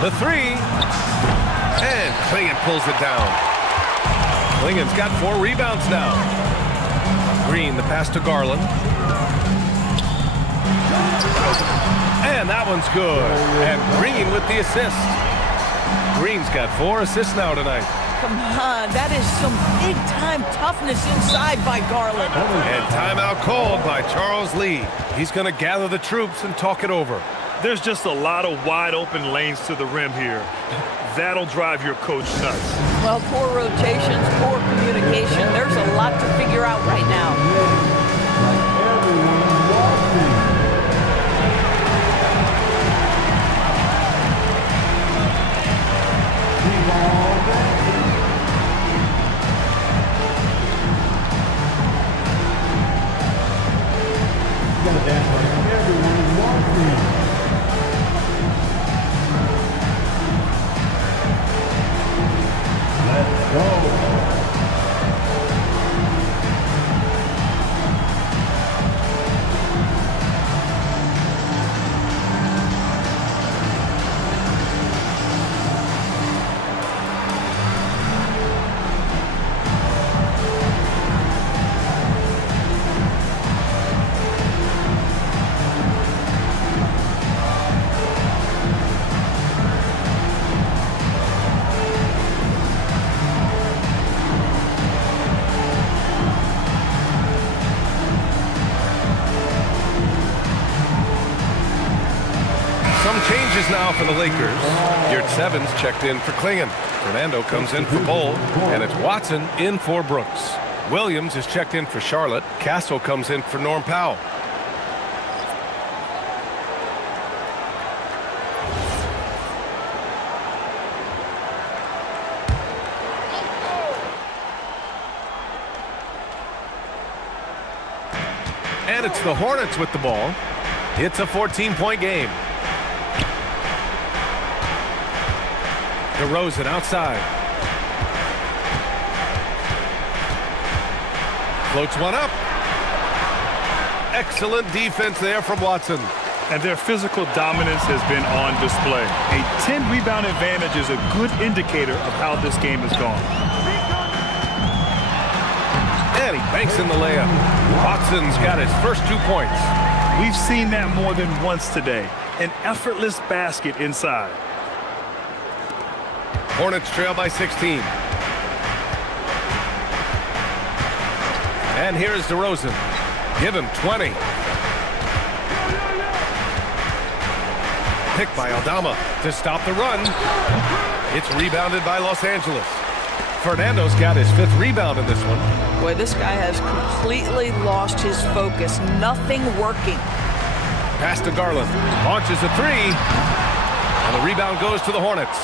The 3. And Klingen pulls it down. Klingen's got 4 rebounds now. Green, the pass to Garland. And that one's good. And Green with the assist. Green's got 4 assists now tonight. Come on, that is some big-time toughness inside by Garland. And timeout called by Charles Lee. He's going to gather the troops and talk it over. There's just a lot of wide-open lanes to the rim here. That'll drive your coach nuts. Well, poor rotations, poor communication. There's a lot to figure out right now. Let's go. Changes now for the Lakers. Yurtseven's Evans checked in for Klingen. Fernando comes in for Bol, and it's Watson in for Brooks. Williams is checked in for Charlotte. Castle comes in for Norm Powell. And it's the Hornets with the ball. It's a 14-point game. DeRozan outside. Floats one up. Excellent defense there from Watson. And their physical dominance has been on display. A 10-rebound advantage is a good indicator of how this game has gone. And he banks in the layup. Watson's got his first 2 points. We've seen that more than once today. An effortless basket inside. Hornets trail by 16. And here's DeRozan. Give him 20. Pick by Aldama to stop the run. It's rebounded by Los Angeles. Fernando's got his 5th rebound in this one. Boy, this guy has completely lost his focus. Nothing working. Pass to Garland. Launches a 3. And the rebound goes to the Hornets.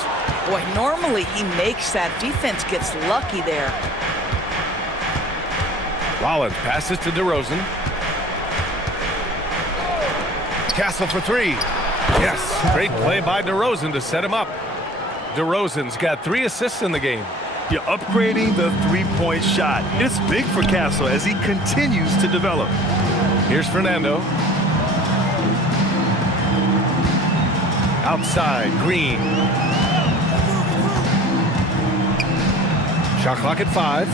Boy, normally he makes that. Defense gets lucky there. Rollins passes to DeRozan. Castle for 3. Yes, great play by DeRozan to set him up. DeRozan's got 3 assists in the game. You're upgrading the three-point shot. It's big for Castle as he continues to develop. Here's Fernando. Outside, Green. Shot clock at 5.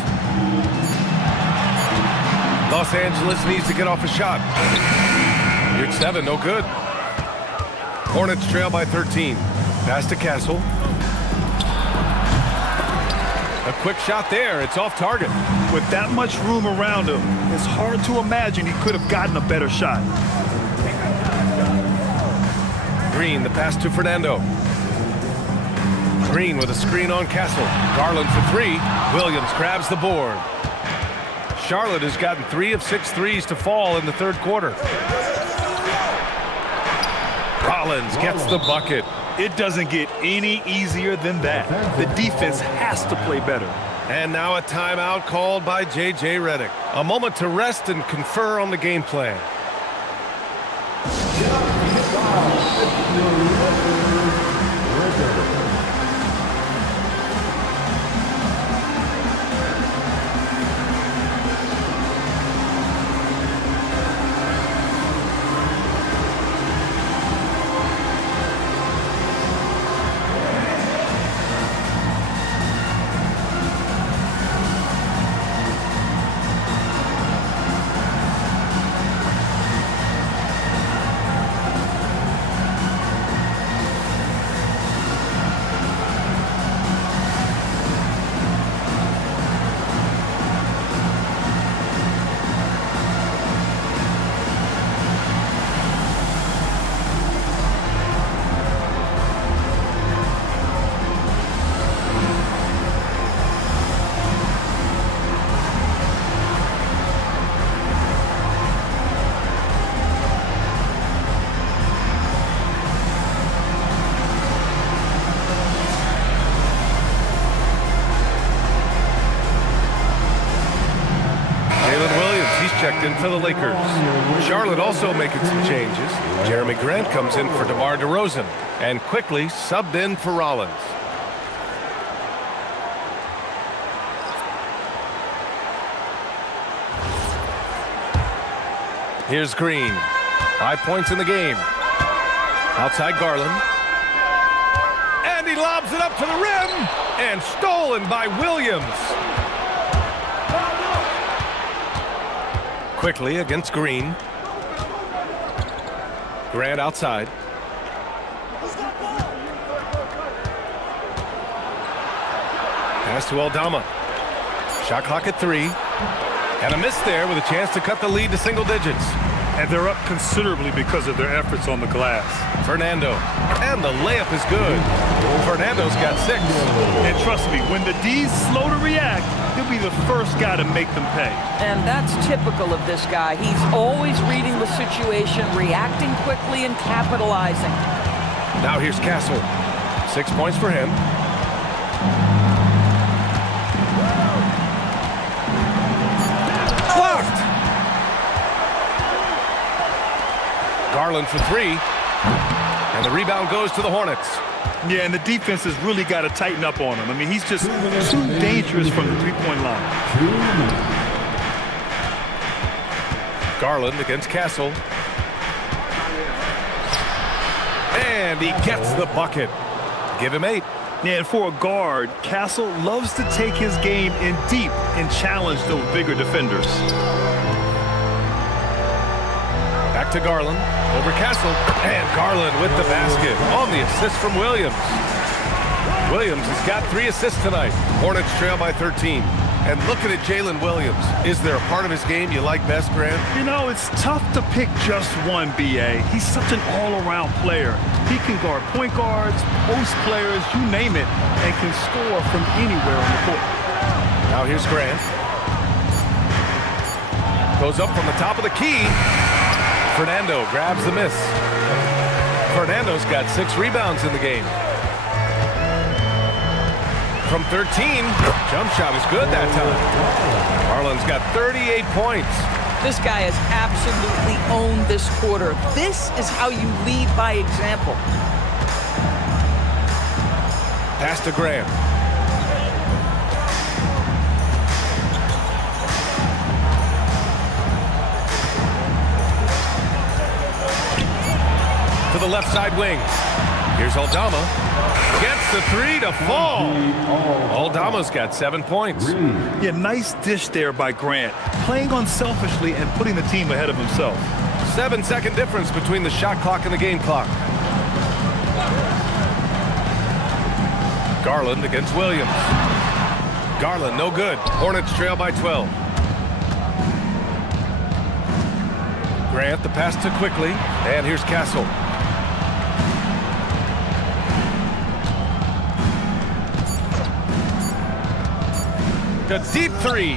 Los Angeles needs to get off a shot. Here's 7, no good. Hornets trail by 13. Pass to Castle. A quick shot there. It's off target. With that much room around him, it's hard to imagine he could have gotten a better shot. Green, the pass to Fernando. Green with a screen on Castle. Garland for 3. Williams grabs the board. Charlotte has gotten 3 of 6 threes to fall in the 3rd quarter. Rollins gets the bucket. It doesn't get any easier than that. The defense has to play better. And now a timeout called by J.J. Redick. A moment to rest and confer on the game plan. Checked in for the Lakers. Charlotte also making some changes. Jeremy Grant comes in for DeMar DeRozan and quickly subbed in for Rollins. Here's Green. 5 points in the game. Outside Garland. And he lobs it up to the rim and stolen by Williams. Quickly against Green. Grant outside. Pass to Aldama. Shot clock at 3. And a miss there with a chance to cut the lead to single digits. And they're up considerably because of their efforts on the glass. Fernando. And the layup is good. Fernando's got 6. And trust me, when the D's slow to react, he'll be the first guy to make them pay. And that's typical of this guy. He's always reading the situation, reacting quickly and capitalizing. Now here's Castle. 6 points for him. Blocked! Garland for 3. And the rebound goes to the Hornets. Yeah, and the defense has really got to tighten up on him. I mean, he's just too dangerous from the three-point line. Garland against Castle. And he gets the bucket. Give him 8. Yeah, and for a guard, Castle loves to take his game in deep and challenge those bigger defenders. Back to Garland, over Castle, and Garland with the basket on the assist from Williams. Williams has got 3 assists tonight. Hornets trail by 13. And looking at Jalen Williams, is there a part of his game you like best, Grant? You know, it's tough to pick just one, B.A. He's such an all-around player. He can guard point guards, post players, you name it, and can score from anywhere on the court. Now here's Grant. Goes up from the top of the key. Fernando grabs the miss. Fernando's got 6 rebounds in the game. From 13, jump shot is good that time. Garland's got 38 points. This guy has absolutely owned this quarter. This is how you lead by example. Pass to Grant. To the left side wing. Here's Aldama. Gets the 3 to fall. Aldama's got 7 points. Yeah, nice dish there by Grant. Playing unselfishly and putting the team ahead of himself. 7-second difference between the shot clock and the game clock. Garland against Williams. Garland, no good. Hornets trail by 12. Grant, the pass to Quickly. And here's Castle. The deep 3.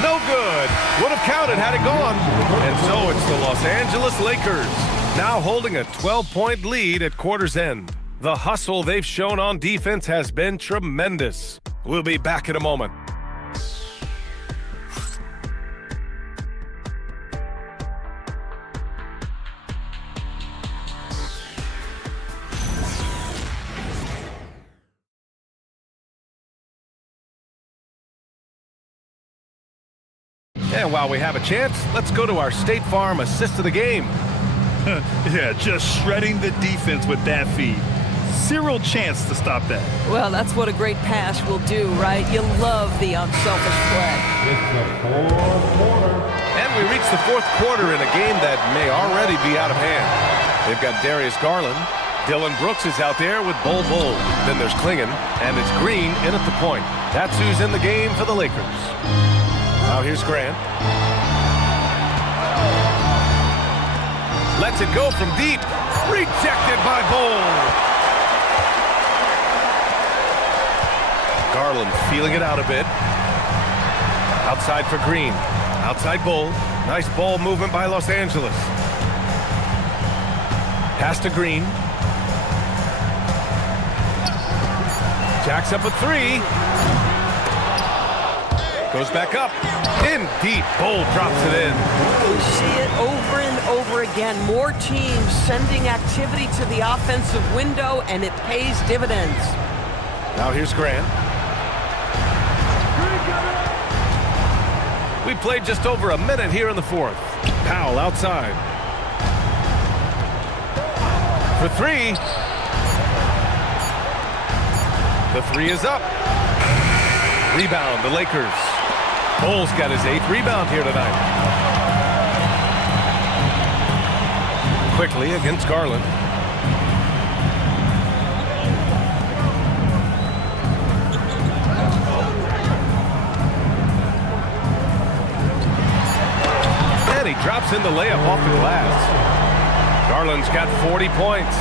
No good. Would have counted had it gone. And so it's the Los Angeles Lakers, now holding a 12-point lead at quarter's end. The hustle they've shown on defense has been tremendous. We'll be back in a moment. And while we have a chance, let's go to our State Farm assist of the game. Yeah, just shredding the defense with that feed. Zero chance to stop that. Well, that's what a great pass will do, right? You love the unselfish play. It's the fourth quarter. And we reach the fourth quarter in a game that may already be out of hand. They've got Darius Garland. Dylan Brooks is out there with Bol Bol. Then there's Klingon, and it's Green in at the point. That's who's in the game for the Lakers. Now here's Grant. Lets it go from deep. Rejected by Bol. Garland feeling it out a bit. Outside for Green. Outside Bol. Nice ball movement by Los Angeles. Pass to Green. Jacks up a 3. Goes back up. In deep. Bol drops it in. We see it over and over again. More teams sending activity to the offensive window, and it pays dividends. Now here's Grant. We played just over a minute here in the fourth. Powell outside. For 3. The 3 is up. Rebound, the Lakers. Bol's got his 8th rebound here tonight. Quickly against Garland. And he drops in the layup off the glass. Garland's got 40 points.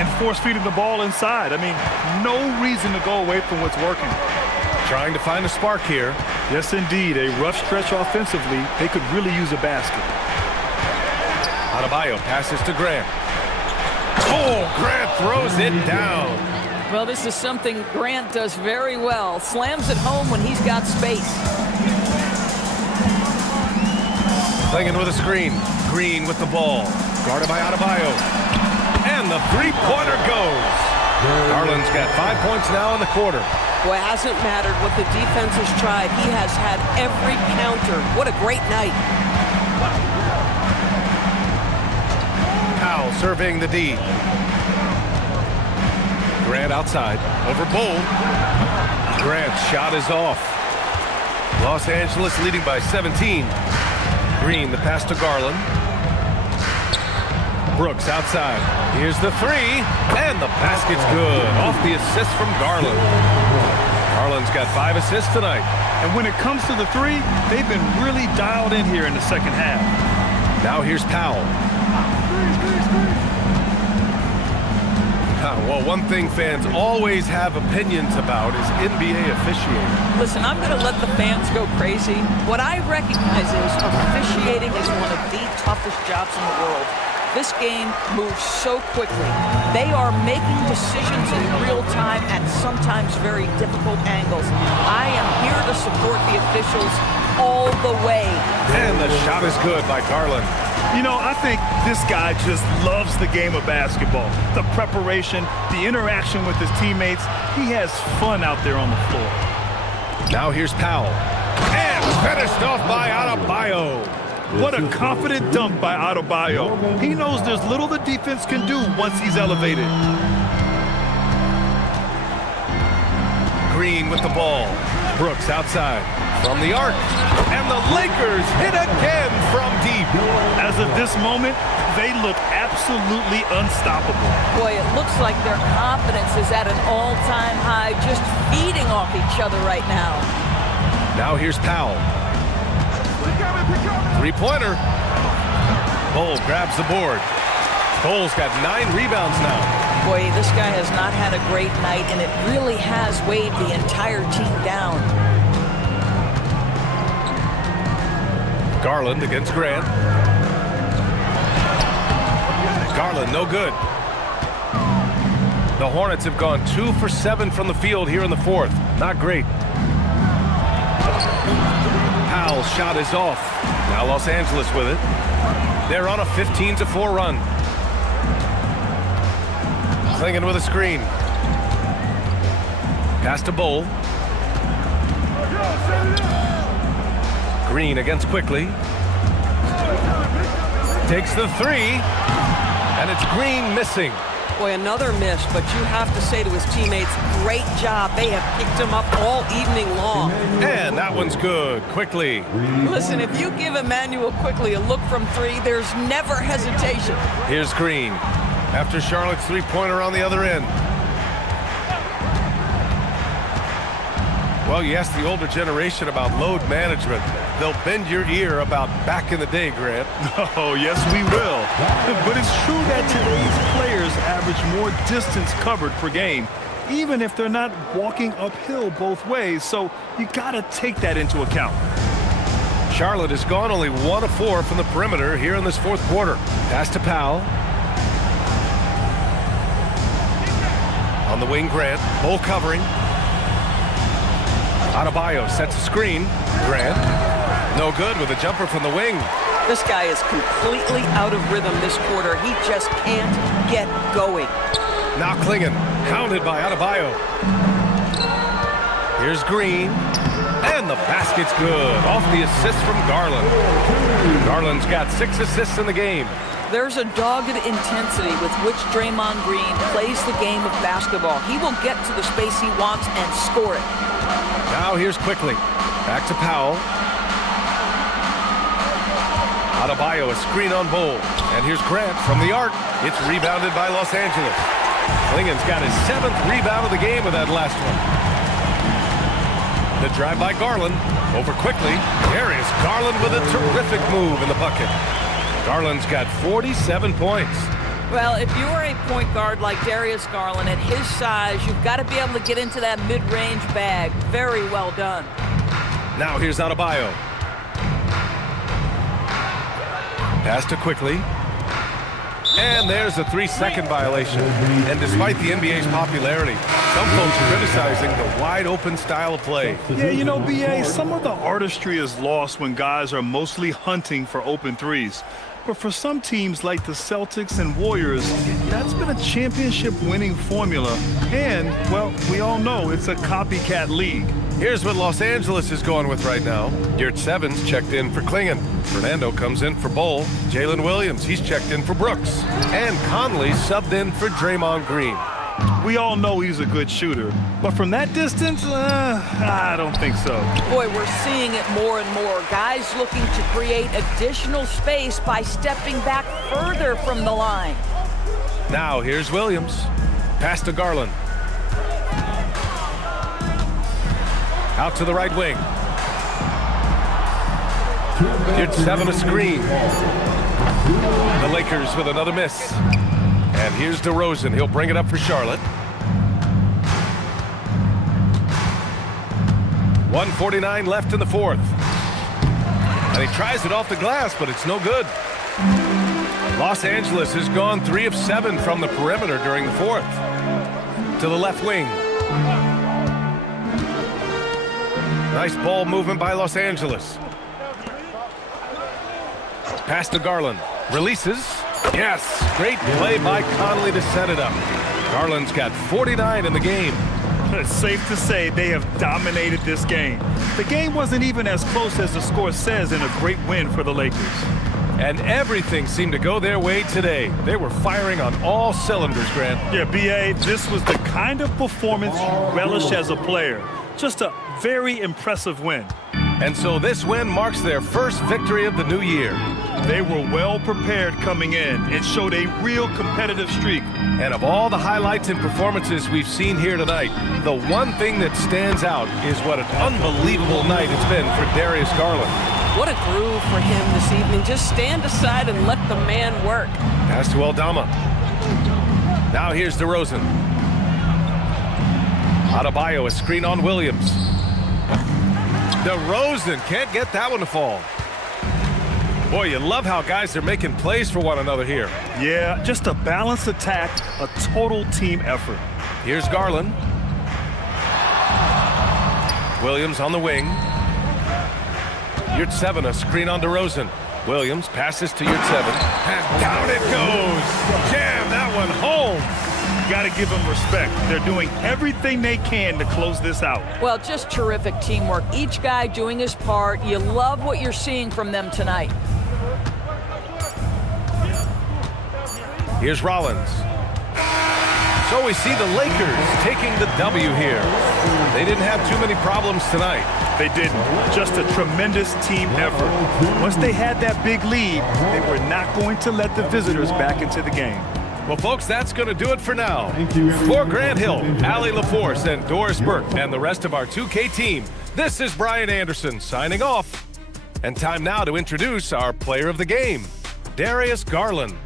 And force-feeding the ball inside. I mean, no reason to go away from what's working. Trying to find a spark here. Yes, indeed. A rough stretch offensively. They could really use a basket. Adebayo passes to Grant. Oh, Grant throws it down. Well, this is something Grant does very well. Slams it home when he's got space. Playing with a screen. Green with the ball. Guarded by Adebayo. And the 3-pointer goes. Garland's got 5 points now in the quarter. Boy, it hasn't mattered what the defense has tried. He has had every counter. What a great night. Powell surveying the D. Grant outside. Over Bull. Grant's shot is off. Los Angeles leading by 17. Green, the pass to Garland. Brooks outside. Here's the three. And the basket's good. Off the assist from Garland. Garland's got 5 assists tonight. And when it comes to the three, they've been really dialed in here in the second half. Now here's Powell. Well, one thing fans always have opinions about is NBA officiating. Listen, I'm going to let the fans go crazy. What I recognize is officiating is one of the toughest jobs in the world. This game moves so quickly. They are making decisions in real time at sometimes very difficult angles. I am here to support the officials all the way. And the shot is good by Garland. You know, I think this guy just loves the game of basketball. The preparation, the interaction with his teammates. He has fun out there on the floor. Now here's Powell. And finished off by Adebayo. What a confident dunk by Adebayo. He knows there's little the defense can do once he's elevated. Green with the ball. Brooks outside from the arc. And the Lakers hit again from deep. As of this moment, they look absolutely unstoppable. Boy, it looks like their confidence is at an all-time high, just feeding off each other right now. Now here's Powell. Three-pointer. Bull grabs the board. Bull's got 9 rebounds now. Boy, this guy has not had a great night, and it really has weighed the entire team down. Garland against Grant. Garland, no good. The Hornets have gone 2 for 7 from the field here in the fourth. Not great. Powell's shot is off. Now Los Angeles with it. They're on a 15-4 run. Clingan with a screen. Pass to Bull. Green against Quickly. Takes the three. And it's Green missing. Boy, another miss, but you have to say to his teammates, great job. They have picked him up all evening long. And that one's good. Quickly. Listen, if you give Emmanuel Quickly a look from 3, there's never hesitation. Here's Green. After Charlotte's three-pointer on the other end. Well, you ask the older generation about load management. They'll bend your ear about back in the day, Grant. Oh, yes, we will. But it's true that today's players average more distance covered per game, even if they're not walking uphill both ways. So you got to take that into account. Charlotte has gone only 1 of 4 from the perimeter here in this fourth quarter. Pass to Powell. On the wing, Grant. Bull covering. Adebayo sets a screen. Grant. No good with a jumper from the wing. This guy is completely out of rhythm this quarter. He just can't get going. Now Clingan. Hounded by Adebayo. Here's Green. And the basket's good. Off the assist from Garland. Garland's got 6 assists in the game. There's a dogged intensity with which Draymond Green plays the game of basketball. He will get to the space he wants and score it. Now here's Quickly. Back to Powell. Adebayo, a screen on Bull. And here's Grant from the arc. It's rebounded by Los Angeles. Clingan's got his 7th rebound of the game with that last one. The drive by Garland. Over Quickly. There is Garland with a terrific move in the bucket. Garland's got 47 points. Well, if you're a point guard like Darius Garland, at his size, you've got to be able to get into that mid-range bag. Very well done. Now here's Adebayo. Pass to Quickly. And there's a 3-second violation. And despite the NBA's popularity, some folks criticizing the wide-open style of play. Yeah, you know, B.A., some of the artistry is lost when guys are mostly hunting for open threes. But for some teams like the Celtics and Warriors, that's been a championship-winning formula. And, well, we all know it's a copycat league. Here's what Los Angeles is going with right now. Yurt Evans checked in for Clingan. Fernando comes in for Bull. Jalen Williams, he's checked in for Brooks. And Conley subbed in for Draymond Green. We all know he's a good shooter, but from that distance, I don't think so. Boy, we're seeing it more and more. Guys looking to create additional space by stepping back further from the line. Now here's Williams. Pass to Garland. Out to the right wing. Here's 7 a screen. The Lakers with another miss. And here's DeRozan. He'll bring it up for Charlotte. 1:49 left in the fourth. And he tries it off the glass, but it's no good. Los Angeles has gone 3 of 7 from the perimeter during the fourth. To the left wing. Nice ball movement by Los Angeles. Pass to Garland. Releases. Yes, great play by Conley to set it up. Garland's got 49 in the game. It's safe to say they have dominated this game. The game wasn't even as close as the score says in a great win for the Lakers. And everything seemed to go their way today. They were firing on all cylinders, Grant. Yeah, B.A., this was the kind of performance you relish as a player. Just a very impressive win. And so this win marks their first victory of the new year. They were well prepared coming in. It showed a real competitive streak. And of all the highlights and performances we've seen here tonight, the one thing that stands out is what an unbelievable night it's been for Darius Garland. What a groove for him this evening. Just stand aside and let the man work. Pass to Aldama. Now here's DeRozan. Adebayo, a screen on Williams. DeRozan can't get that one to fall. Boy, you love how guys are making plays for one another here. Yeah, just a balanced attack, a total team effort. Here's Garland. Williams on the wing. Yurt 7, a screen on DeRozan. Williams passes to Yurt 7. And down it goes. Jam that one home. Got to give them respect. They're doing everything they can to close this out. Well, just terrific teamwork. Each guy doing his part. You love what you're seeing from them tonight. Here's Rollins. So we see the Lakers taking the W here. They didn't have too many problems tonight. They didn't. Just a tremendous team effort. Once they had that big lead, they were not going to let the visitors back into the game. Well, folks, that's going to do it for now. For Grant Hill, Allie LaForce, and Doris Burke, and the rest of our 2K team, this is Brian Anderson signing off. And time now to introduce our player of the game, Darius Garland.